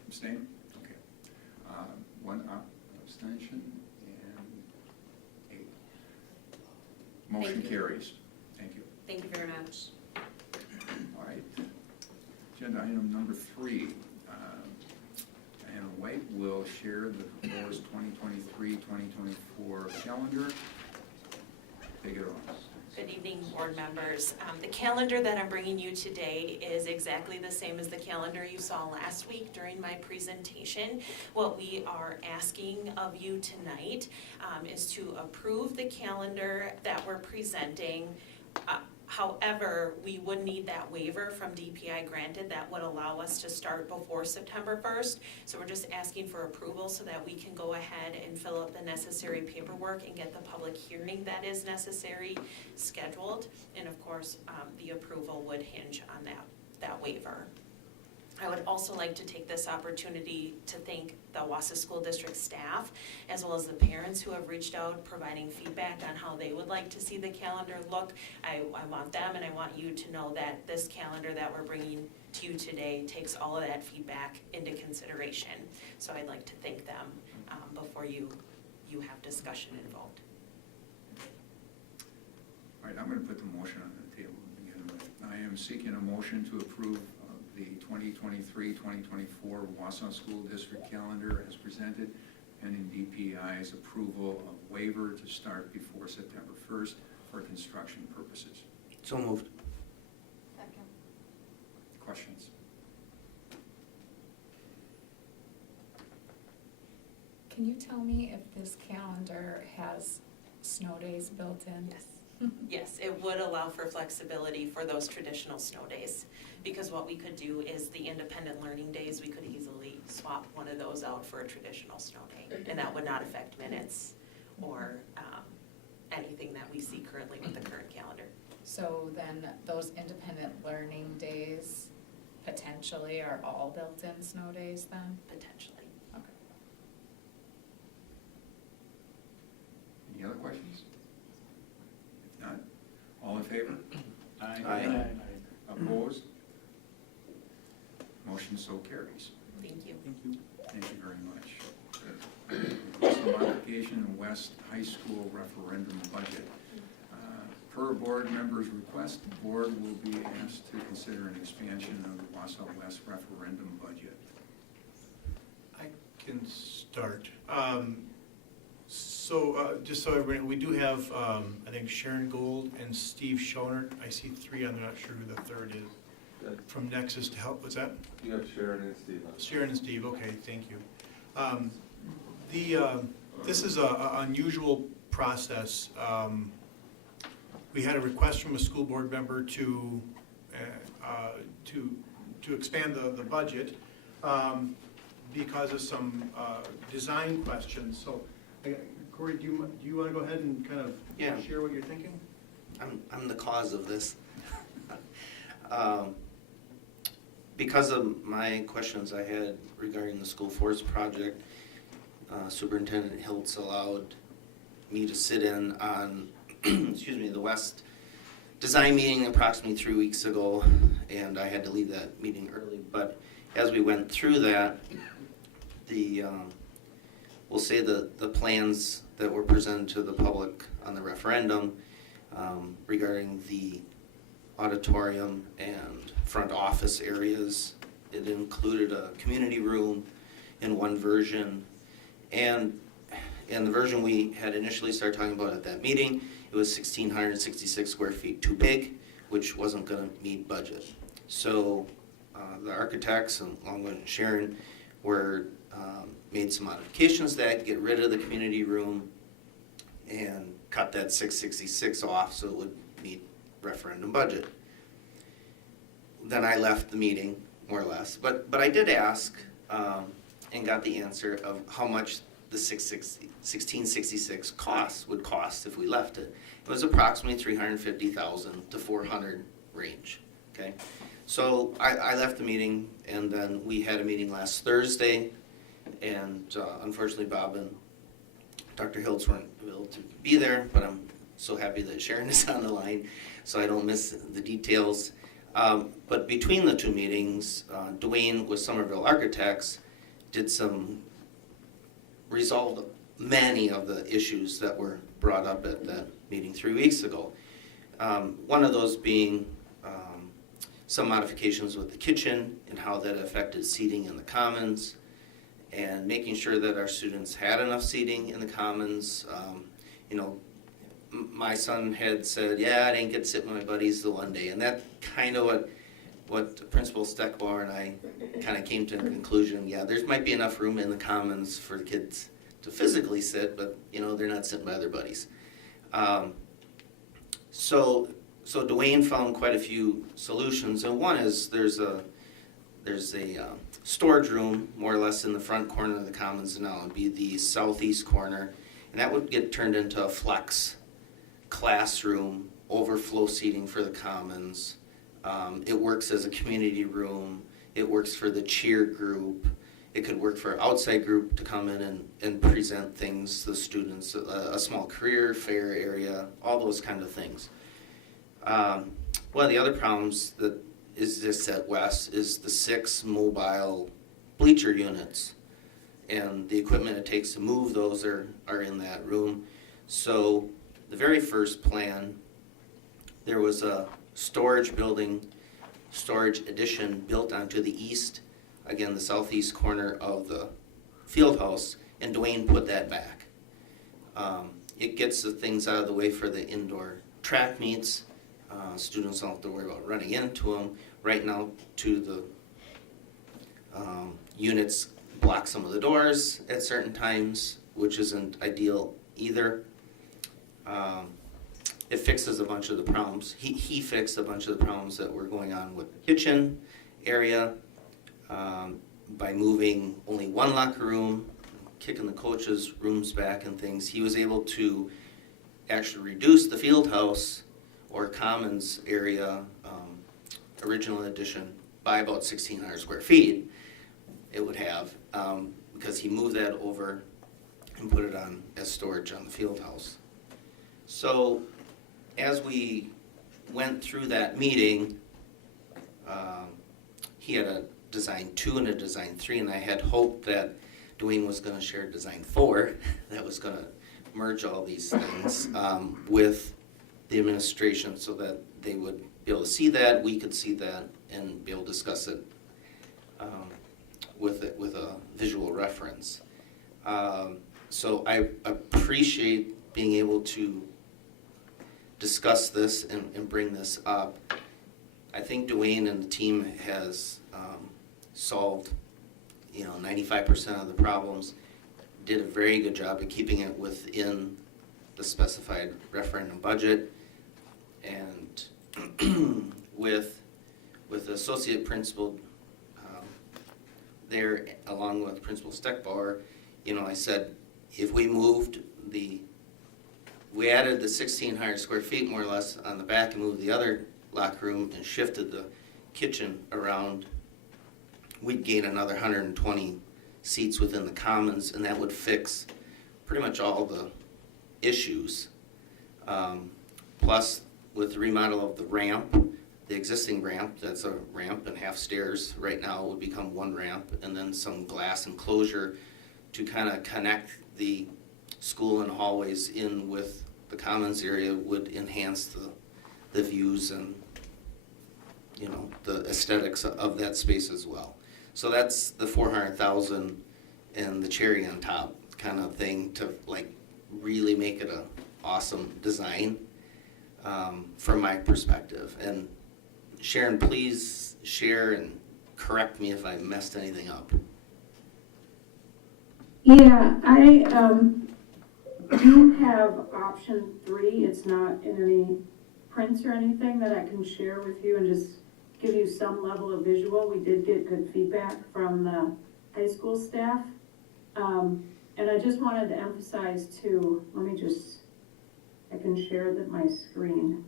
Abstain? Okay. One abstention and 8. Motion Thank you. carries. Thank you. Thank you very much. All right. Agenda item number 3. Anna White will share the proposed 2023-2024 calendar. Take it on. Good evening, board members. The calendar that I'm bringing you today is exactly the same as the calendar you saw last week during my presentation. What we are asking of you tonight is to approve the calendar that we're presenting. However, we would need that waiver from DPI granted that would allow us to start before September 1st. So we're just asking for approval so that we can go ahead and fill out the necessary paperwork and get the public hearing that is necessary scheduled. And of course, the approval would hinge on that waiver. I would also like to take this opportunity to thank the Wausau School District staff, as well as the parents who have reached out, providing feedback on how they would like to see the calendar look. I want them and I want you to know that this calendar that we're bringing to you today takes all of that feedback into consideration. So I'd like to thank them before you have discussion and vote. All right, I'm going to put the motion on the table to begin with. I am seeking a motion to approve the 2023-2024 Wausau School District calendar as presented, pending DPI's approval of waiver to start before September 1st for construction purposes. So moved. Second. Questions? Can you tell me if this calendar has snow days built in? Yes. Yes, it would allow for flexibility for those traditional snow days, because what we could do is the independent learning days, we could easily swap one of those out for a traditional snow day, and that would not affect minutes or anything that we see currently with the current calendar. So then those independent learning days potentially are all built-in snow days then? Potentially. Okay. Any other questions? If not, all in favor? Aye. Opposed? Motion so carries. Thank you. Thank you very much. Request a modification in West High School referendum budget. Per board members' request, the board will be asked to consider an expansion of the Wausau West referendum budget. I can start. Just so everybody, we do have, I think Sharon Gold and Steve Schonert. I see three, I'm not sure who the third is, from Nexus to help. What's that? You have Sharon and Steve on. Sharon and Steve, okay, thank you. This is an unusual process. We had a request from a school board member to expand the budget because of some design questions. So, Corey, do you want to go ahead and kind of share what you're thinking? I'm the cause of this. Because of my questions I had regarding the school forest project, Superintendent Hiltz allowed me to sit in on, excuse me, the West design meeting approximately 3 weeks ago, and I had to leave that meeting early. But as we went through that, we'll say the plans that were presented to the public on the referendum regarding the auditorium and front office areas. It included a community room in one version, and in the version we had initially started talking about at that meeting, it was 1,666 square feet too big, which wasn't going to meet budget. So the architects, along with Sharon, made some modifications to that, get rid of the community room and cut that 666 off so it would meet referendum budget. Then I left the meeting, more or less, but I did ask and got the answer of how much the 1666 would cost if we left it. It was approximately $350,000 to $400,000 range. Okay, so I left the meeting, and then we had a meeting last Thursday, and unfortunately Bob and Dr. Hiltz weren't able to be there, but I'm so happy that Sharon is on the line, so I don't miss the details. But between the two meetings, Dwayne with Somerville Architects resolved many of the issues that were brought up at that meeting 3 weeks ago. One of those being some modifications with the kitchen and how that affected seating in the commons, and making sure that our students had enough seating in the commons. My son had said, yeah, I didn't get to sit with my buddies the one day, and that kind of what Principal Steckbauer and I kind of came to a conclusion. Yeah, there might be enough room in the commons for the kids to physically sit, but they're not sitting by their buddies. So Dwayne found quite a few solutions, and one is there's a storage room more or less in the front corner of the commons now. It'd be the southeast corner, and that would get turned into a flex classroom, overflow seating for the commons. It works as a community room. it works for the cheer group, it could work for an outside group to come in and present things to the students, a small career fair area, all those kind of things. One of the other problems that exists at West is the 6 mobile bleacher units, and the equipment it takes to move those are in that room. So the very first plan, there was a storage addition built onto the east, again, the southeast corner of the field house, and Dwayne put that back. It gets the things out of the way for the indoor track meets. Students don't have to worry about running into them. Right now, the units block some of the doors at certain times, which isn't ideal either. It fixes a bunch of the problems. He fixed a bunch of the problems that were going on with the kitchen area by moving only one locker room, kicking the coaches' rooms back and things. He was able to actually reduce the field house or commons area, original edition, by about 1,600 square feet it would have, because he moved that over and put it on as storage on the field house. So as we went through that meeting, he had a design 2 and a design 3, and I had hoped that Dwayne was going to share design 4 that was going to merge all these things with the administration so that they would be able to see that, we could see that, and be able to discuss it with a visual reference. So I appreciate being able to discuss this and bring this up. I think Dwayne and the team has solved 95% of the problems, did a very good job of keeping it within the specified referendum budget, and with the associate principal there, along with Principal Steckbauer, I said, if we added the 1,600 square feet more or less on the back and moved the other locker room and shifted the kitchen around, we'd gain another 120 seats within the commons, and that would fix pretty much all the issues. Plus, with the remodel of the ramp, the existing ramp, that's a ramp and half stairs right now, would become one ramp, and then some glass enclosure to kind of connect the school and hallways in with the commons area would enhance the views and the aesthetics of that space as well. So that's the $400,000 and the cherry on top kind of thing to really make it an awesome design from my perspective. And Sharon, please share and correct me if I messed anything up. Yeah, I do have option 3. It's not in any prints or anything that I can share with you and just give you some level of visual. We did get good feedback from the high school staff. And I just wanted to emphasize too, I can share my screen.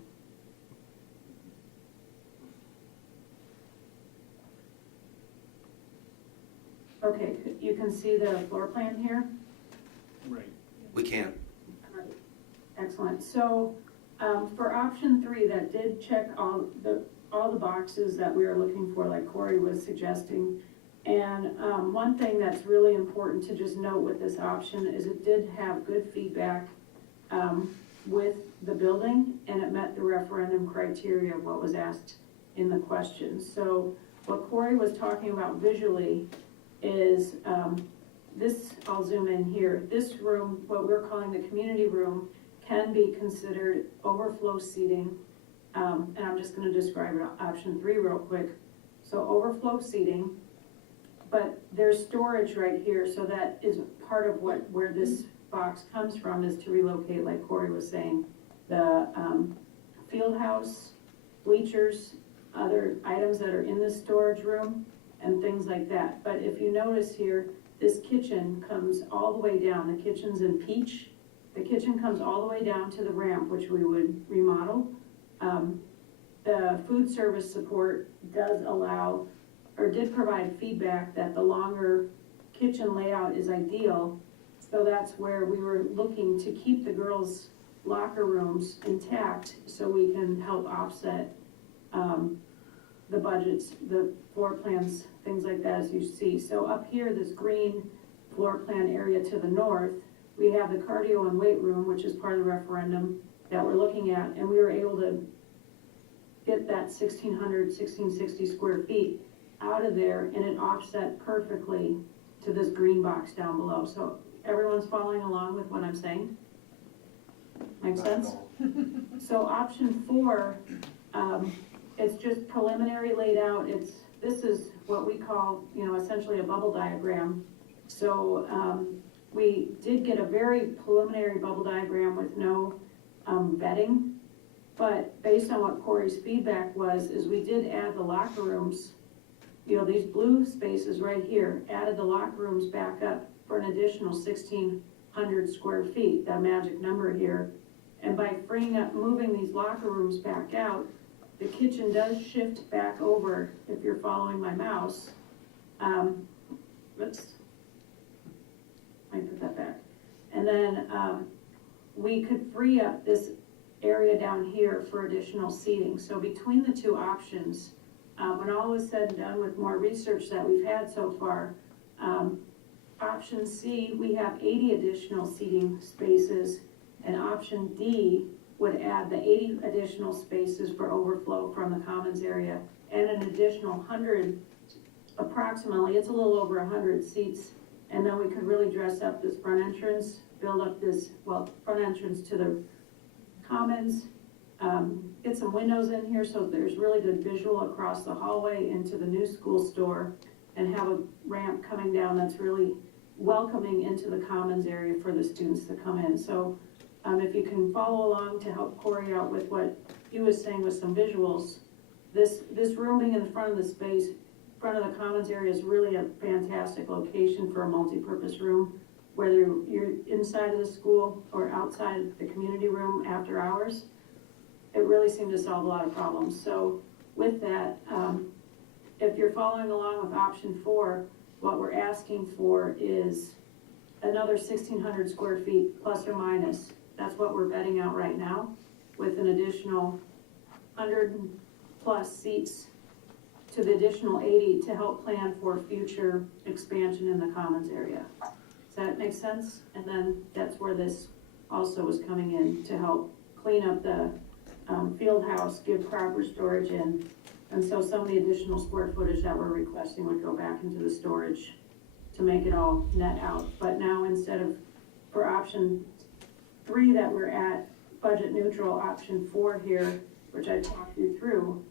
Okay, you can see the floor plan here? Right. We can. Excellent. So for option 3, that did check all the boxes that we are looking for, like Corey was suggesting. And one thing that's really important to just note with this option is it did have good feedback with the building, and it met the referendum criteria of what was asked in the question. So what Corey was talking about visually is this, I'll zoom in here, this room, what we're calling the community room, can be considered overflow seating, and I'm just going to describe it, option 3 real quick. So overflow seating, but there's storage right here, so that is part of where this box comes from, is to relocate, like Corey was saying, the field house, bleachers, other items that are in the storage room, and things like that. But if you notice here, this kitchen comes all the way down. The kitchen's in peach. The kitchen comes all the way down to the ramp, which we would remodel. The food service support does allow or did provide feedback that the longer kitchen layout is ideal. So that's where we were looking to keep the girls' locker rooms intact so we can help offset the budgets, the floor plans, things like that as you see. So up here, this green floor plan area to the north, we have the cardio and weight room, which is part of the referendum that we're looking at, and we were able to get that 1660 square feet out of there, and it offset perfectly to this green box down below. So everyone's following along with what I'm saying? Make sense? So option 4, it's just preliminary laid out. This is what we call, essentially a bubble diagram. So we did get a very preliminary bubble diagram with no vetting, but based on what Corey's feedback was, is we did add the locker rooms, these blue spaces right here, added the locker rooms back up for an additional 1,600 square feet, that magic number here. And by freeing up, moving these locker rooms back out, the kitchen does shift back over, if you're following my mouse. Oops. Let me put that back. And then we could free up this area down here for additional seating. So between the two options, when all was said and done with more research that we've had so far, option C, we have 80 additional seating spaces, and option D would add the 80 additional spaces for overflow from the commons area, and an additional 100, approximately, it's a little over 100 seats, and then we could really dress up this front entrance, build up this, front entrance to the commons, get some windows in here so there's really good visual across the hallway into the new school store, and have a ramp coming down that's really welcoming into the commons area for the students to come in. So if you can follow along to help Corey out with what he was saying with some visuals, this room being in the front of the space, front of the commons area is really a fantastic location for a multi-purpose room, whether you're inside of the school or outside the community room after hours. It really seemed to solve a lot of problems. So with that, if you're following along with option 4, what we're asking for is another 1,600 square feet plus or minus. That's what we're betting out right now, with an additional 100 plus seats to the additional 80 to help plan for future expansion in the commons area. Does that make sense? And then that's where this also is coming in to help clean up the field house, give proper storage in. And so some of the additional square footage that we're requesting would go back into the storage to make it all net out. But now instead of, for option 3 that we're at, budget neutral, option 4 here, which I talked you through,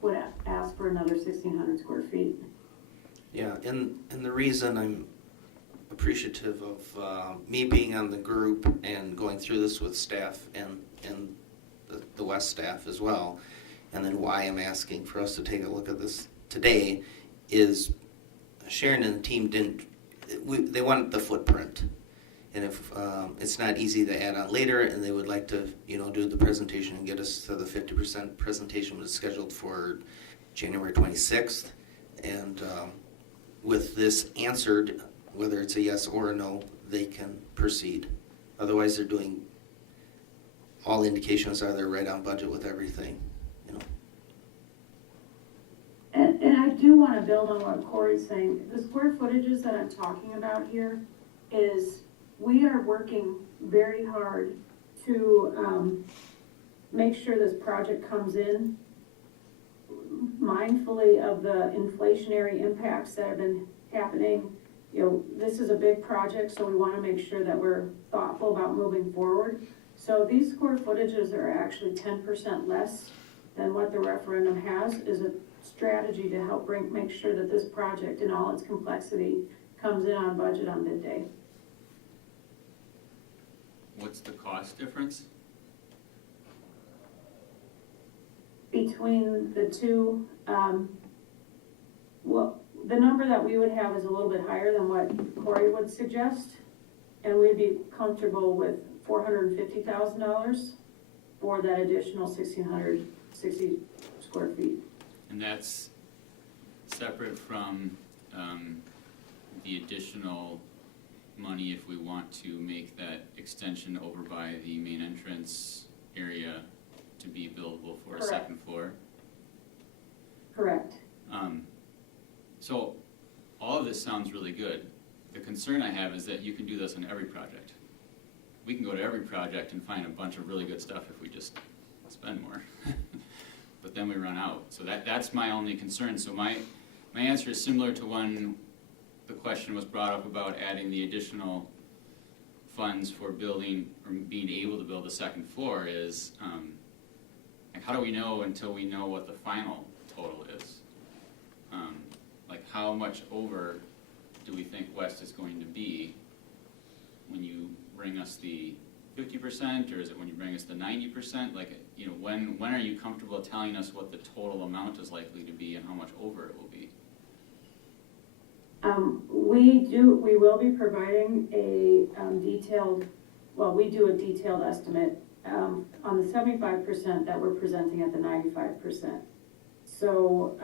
would ask for another 1,600 square feet. Yeah, and the reason I'm appreciative of me being on the group and going through this with staff and the West staff as well, and then why I'm asking for us to take a look at this today is Sharon and the team they want the footprint. And if it's not easy to add on later, and they would like to, do the presentation and get us to the 50% presentation was scheduled for January 26th. And with this answered, whether it's a yes or a no, they can proceed. Otherwise, they're doing, all indications are they're right on budget with everything, And I do want to build on what Corey's saying. The square footages that I'm talking about here is we are working very hard to make sure this project comes in mindfully of the inflationary impacts that have been happening. This is a big project, so we want to make sure that we're thoughtful about moving forward. So these square footages are actually 10% less than what the referendum has, is a strategy to help make sure that this project in all its complexity comes in on budget on bid day. What's the cost difference? Between the two, the number that we would have is a little bit higher than what Corey would suggest, and we'd be comfortable with $450,000 for that additional 1,660 square feet. And that's separate from the additional money if we want to make that extension over by the main entrance area to be buildable for a second floor? Correct. So all of this sounds really good. The concern I have is that you can do this on every project. We can go to every project and find a bunch of really good stuff if we just spend more. But then we run out. So that's my only concern. So my answer is similar to when the question was brought up about adding the additional funds for building or being able to build a second floor is, like, how do we know until we know what the final total is? Like, how much over do we think West is going to be when you bring us the 50%, or is it when you bring us the 90%? Like, you know, when are you comfortable telling us what the total amount is likely to be and how much over it will be? We will be providing a detailed estimate on the 75% that we're presenting at the 95%. So,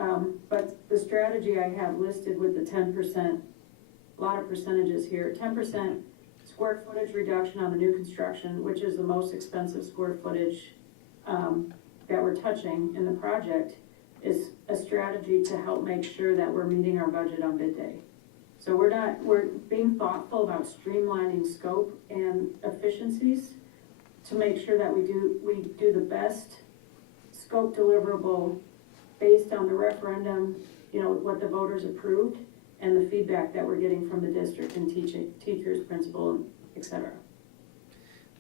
but the strategy I have listed with the 10%, a lot of percentages here, 10% square footage reduction on the new construction, which is the most expensive square footage that we're touching in the project, is a strategy to help make sure that we're meeting our budget on bid day. So we're being thoughtful about streamlining scope and efficiencies to make sure that we do the best scope deliverable based on the referendum, you know, what the voters approved and the feedback that we're getting from the district and teachers, principal, et cetera.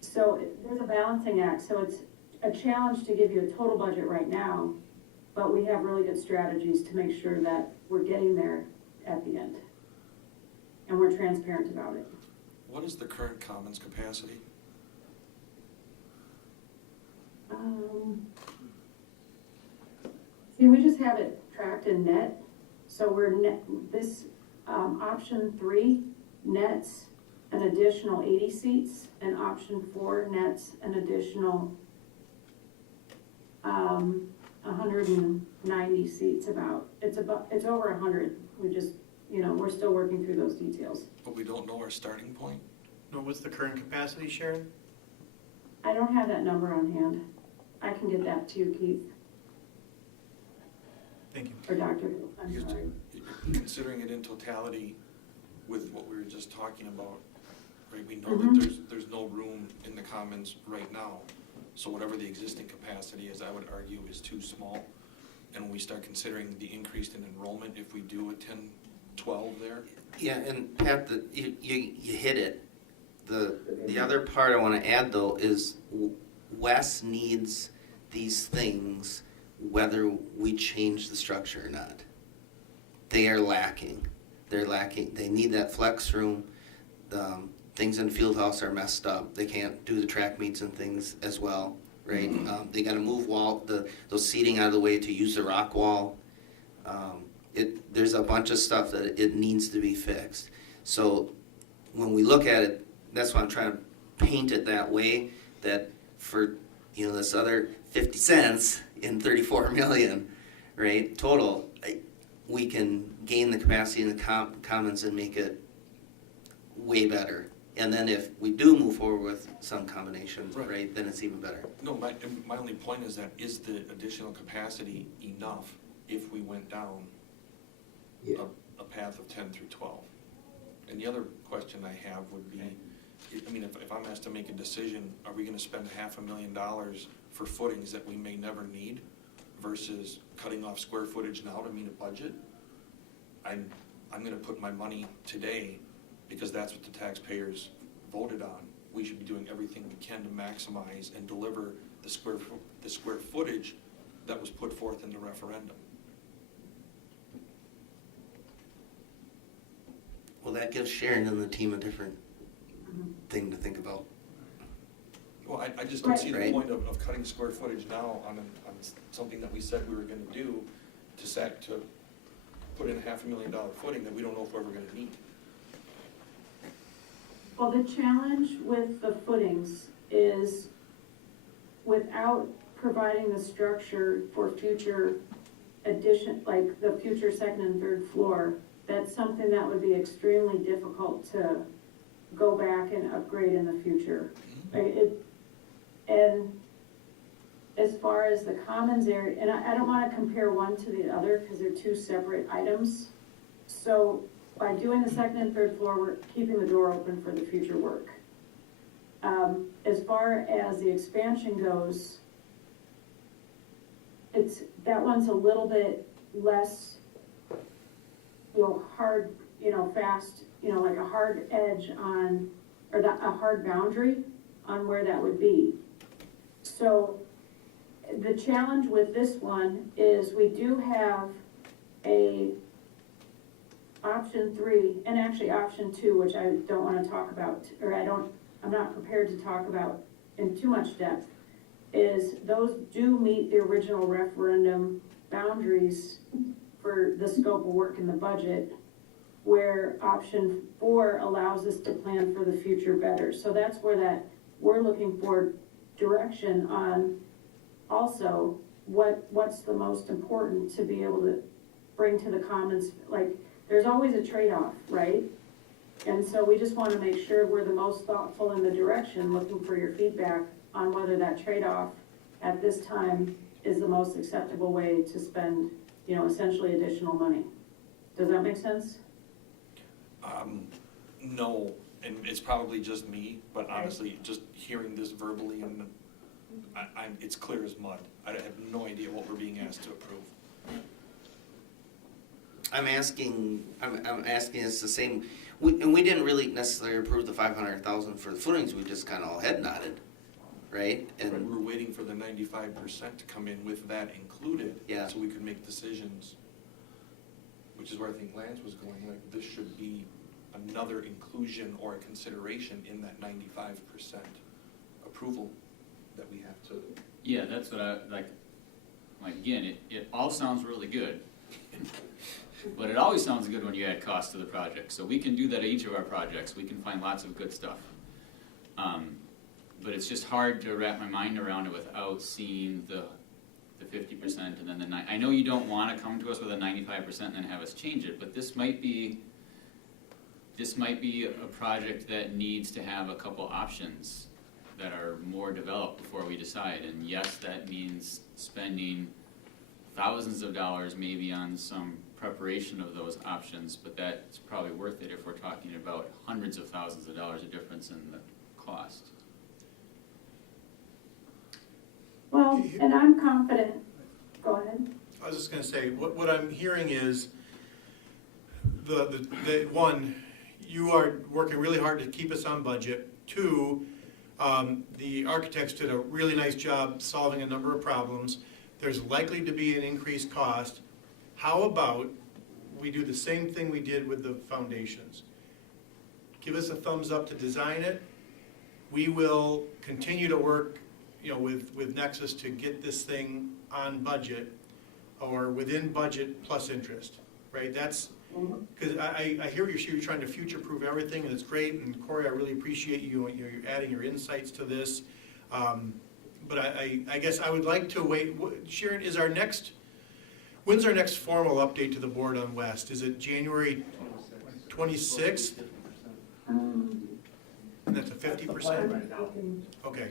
So there's a balancing act. So it's a challenge to give you a total budget right now, but we have really good strategies to make sure that we're getting there at the end. And we're transparent about it. What is the current commons capacity? See, we just have it tracked in net. So we're this option 3 nets an additional 80 seats, and option 4 nets an additional 190 seats. It's over 100. We just, you know, we're still working through those details. But we don't know our starting point? No, what's the current capacity, Sharon? I don't have that number on hand. I can get that to you, Keith. Thank you. Or Dr. I'm sorry. Considering it in totality with what we were just talking about, right, we know Mm-hmm. that there's no room in the commons right now. So whatever the existing capacity is, I would argue is too small. And when we start considering the increase in enrollment, if we do a 10-12 there. Yeah, and Pat, you hit it. The other part I want to add, though, is Wes needs these things whether we change the structure or not. They are lacking. They're lacking. They need that flex room. The things in Fieldhouse are messed up. They can't do the track meets and things as well, right? They got to move those seating out of the way to use the rock wall. There's a bunch of stuff that it needs to be fixed. So when we look at it, that's why I'm trying to paint it that way, that for, you know, this other 50 cents in 34 million, right, total, we can gain the capacity in the commons and make it way better. And then if we do move forward with some combinations, right, then it's even better. No, my only point is that is the additional capacity enough if we went down a path of 10 through 12? And the other question I have would be, I mean, if I'm asked to make a decision, are we going to spend $500,000 for footings that we may never need versus cutting off square footage now to meet a budget? I'm going to put my money today because that's what the taxpayers voted on. We should be doing everything we can to maximize and deliver the square footage that was put forth in the referendum. Well, that gives Sharon and the team a different thing to think about. Well, I just don't see the point of cutting square footage now on something that we said we were going to do to put in a $500,000 footing that we don't know if we're ever going to need. Well, the challenge with the footings is without providing the structure for future addition, like the future second and third floor, that's something that would be extremely difficult to go back and upgrade in the future. And as far as the commons area, and I don't wanna compare one to the other, cause they're two separate items. So by doing the second and third floor, we're keeping the door open for the future work. As far as the expansion goes, that one's a little bit less, hard, fast, like a hard edge on, or a hard boundary on where that would be. So the challenge with this one is we do have a option 3, and actually option 2, which I don't want to talk about, or I'm not prepared to talk about in too much depth, is those do meet the original referendum boundaries for the scope of work in the budget, where option 4 allows us to plan for the future better. So that's where we're looking for direction on also what's the most important to be able to bring to the commons. Like, there's always a trade-off, right? And so we just want to make sure we're the most thoughtful in the direction, looking for your feedback on whether that trade-off at this time is the most acceptable way to spend, essentially additional money. Does that make sense? No, and it's probably just me, but honestly, just hearing this verbally, and it's clear as mud. I have no idea what we're being asked to approve. I'm asking us the same, and we didn't really necessarily approve the 500,000 for the footings, we just kind of all head nodded, right? But And we're waiting for the 95% to come in with that included, Yeah. so we could make decisions. Which is where I think Lance was going, like, this should be another inclusion or a consideration in that 95% approval that we have to. Yeah, that's what I, like again, it all sounds really good. But it always sounds good when you add cost to the project, so we can do that at each of our projects, we can find lots of good stuff. But it's just hard to wrap my mind around it without seeing the 50% and then I know you don't wanna come to us with a 95% and then have us change it, but this might be a project that needs to have a couple options that are more developed before we decide, and yes, that means spending thousands of dollars maybe on some preparation of those options, but that's probably worth it if we're talking about hundreds of thousands of dollars of difference in the cost. Well, and I'm confident, go ahead. I was just gonna say, what I'm hearing is, the one, you are working really hard to keep us on budget. 2, the architects did a really nice job solving a number of problems. There's likely to be an increased cost. How about we do the same thing we did with the foundations? Give us a thumbs up to design it. We will continue to work, with Nexus to get this thing on budget, or within budget plus interest, right? That's, because I hear you're trying to future-proof everything, and it's great, and Corey, I really appreciate you're adding your insights to this. But I guess I would like to wait. Sharon, when's our next formal update to the board on West? Is it January 26th? And that's a 50%? Okay.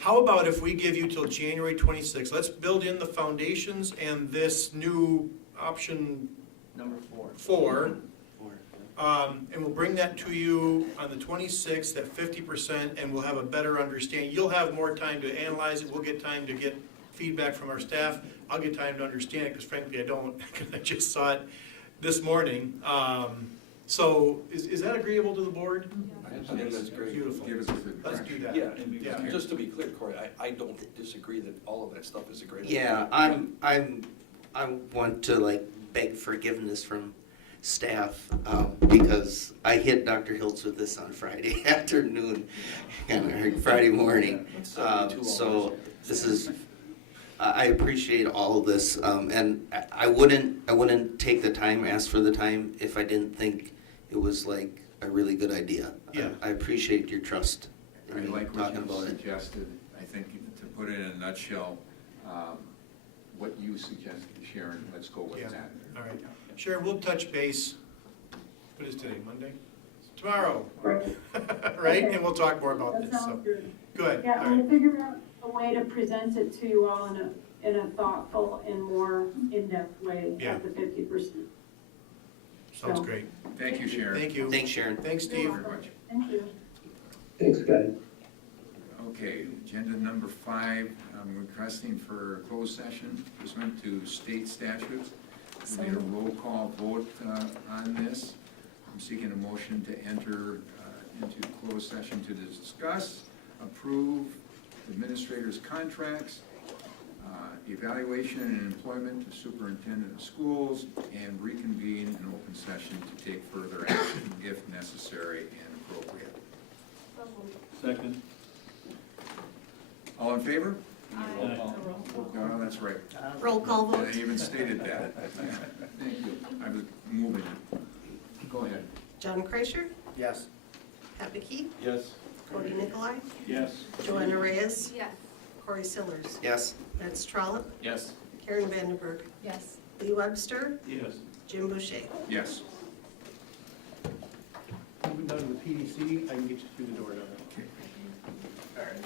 How about if we give you till January 26th? Let's build in the foundations and this new option Number 4. And we'll bring that to you on the 26th at 50%, and we'll have a better understanding. You'll have more time to analyze it. We'll get time to get feedback from our staff. I'll get time to understand it, because frankly I don't, because I just saw it this morning. So is that agreeable to the board? I think that's great. Beautiful. Give us a good Let's direction. do that. Yeah, and Yeah. just to be clear, Corey, I don't disagree that all of that stuff is a great idea. yeah, I want to beg forgiveness from staff, because I hit Dr. Hiltz with this on Friday afternoon, and Friday morning. So this is, I appreciate all of this, and I wouldn't take the time, ask for the time, if I didn't think it was a really good idea. Yeah. I appreciate your trust I in like what talking you about it. suggested. I think, to put it in a nutshell, what you suggest, Sharon, let's go with Yeah. that. All right. Sharon, we'll touch base, what is today, Monday? Tomorrow, Right. right? Okay. And we'll talk more about That this, so. sounds good. Good, Yeah, all we'll right. figure out a way to present it to you all in a thoughtful and more in-depth way Yeah. at the 50%. Sounds So- great. Thank you, Sharon. Thank you. Thanks, Sharon. Thanks, Thank you Steve. very much. Thank you. Thanks, guys. Okay, agenda number 5, I'm requesting for a closed session pursuant to state statutes. We need a roll call vote on this. I'm seeking a motion to enter into closed session to discuss, approve administrators' contracts, evaluation and employment of superintendent of schools, and reconvene an open session to take further action if necessary and appropriate. Second. All in favor? Aye. No, that's right. Roll call I vote. even stated that. Thank you. I was moving it. Go ahead. John Kreischer, Yes. Pat McKee, Yes. Cody Nicolai, Yes. Joanna Reyes, Yes. Corey Sillers, Yes. Vince Trollope, Yes. Karen Vandenberg, Yes. Lee Webster, Yes. Jim Boucher. Yes. Moving down to the PDC, I can get you through the door down there. Okay. All right.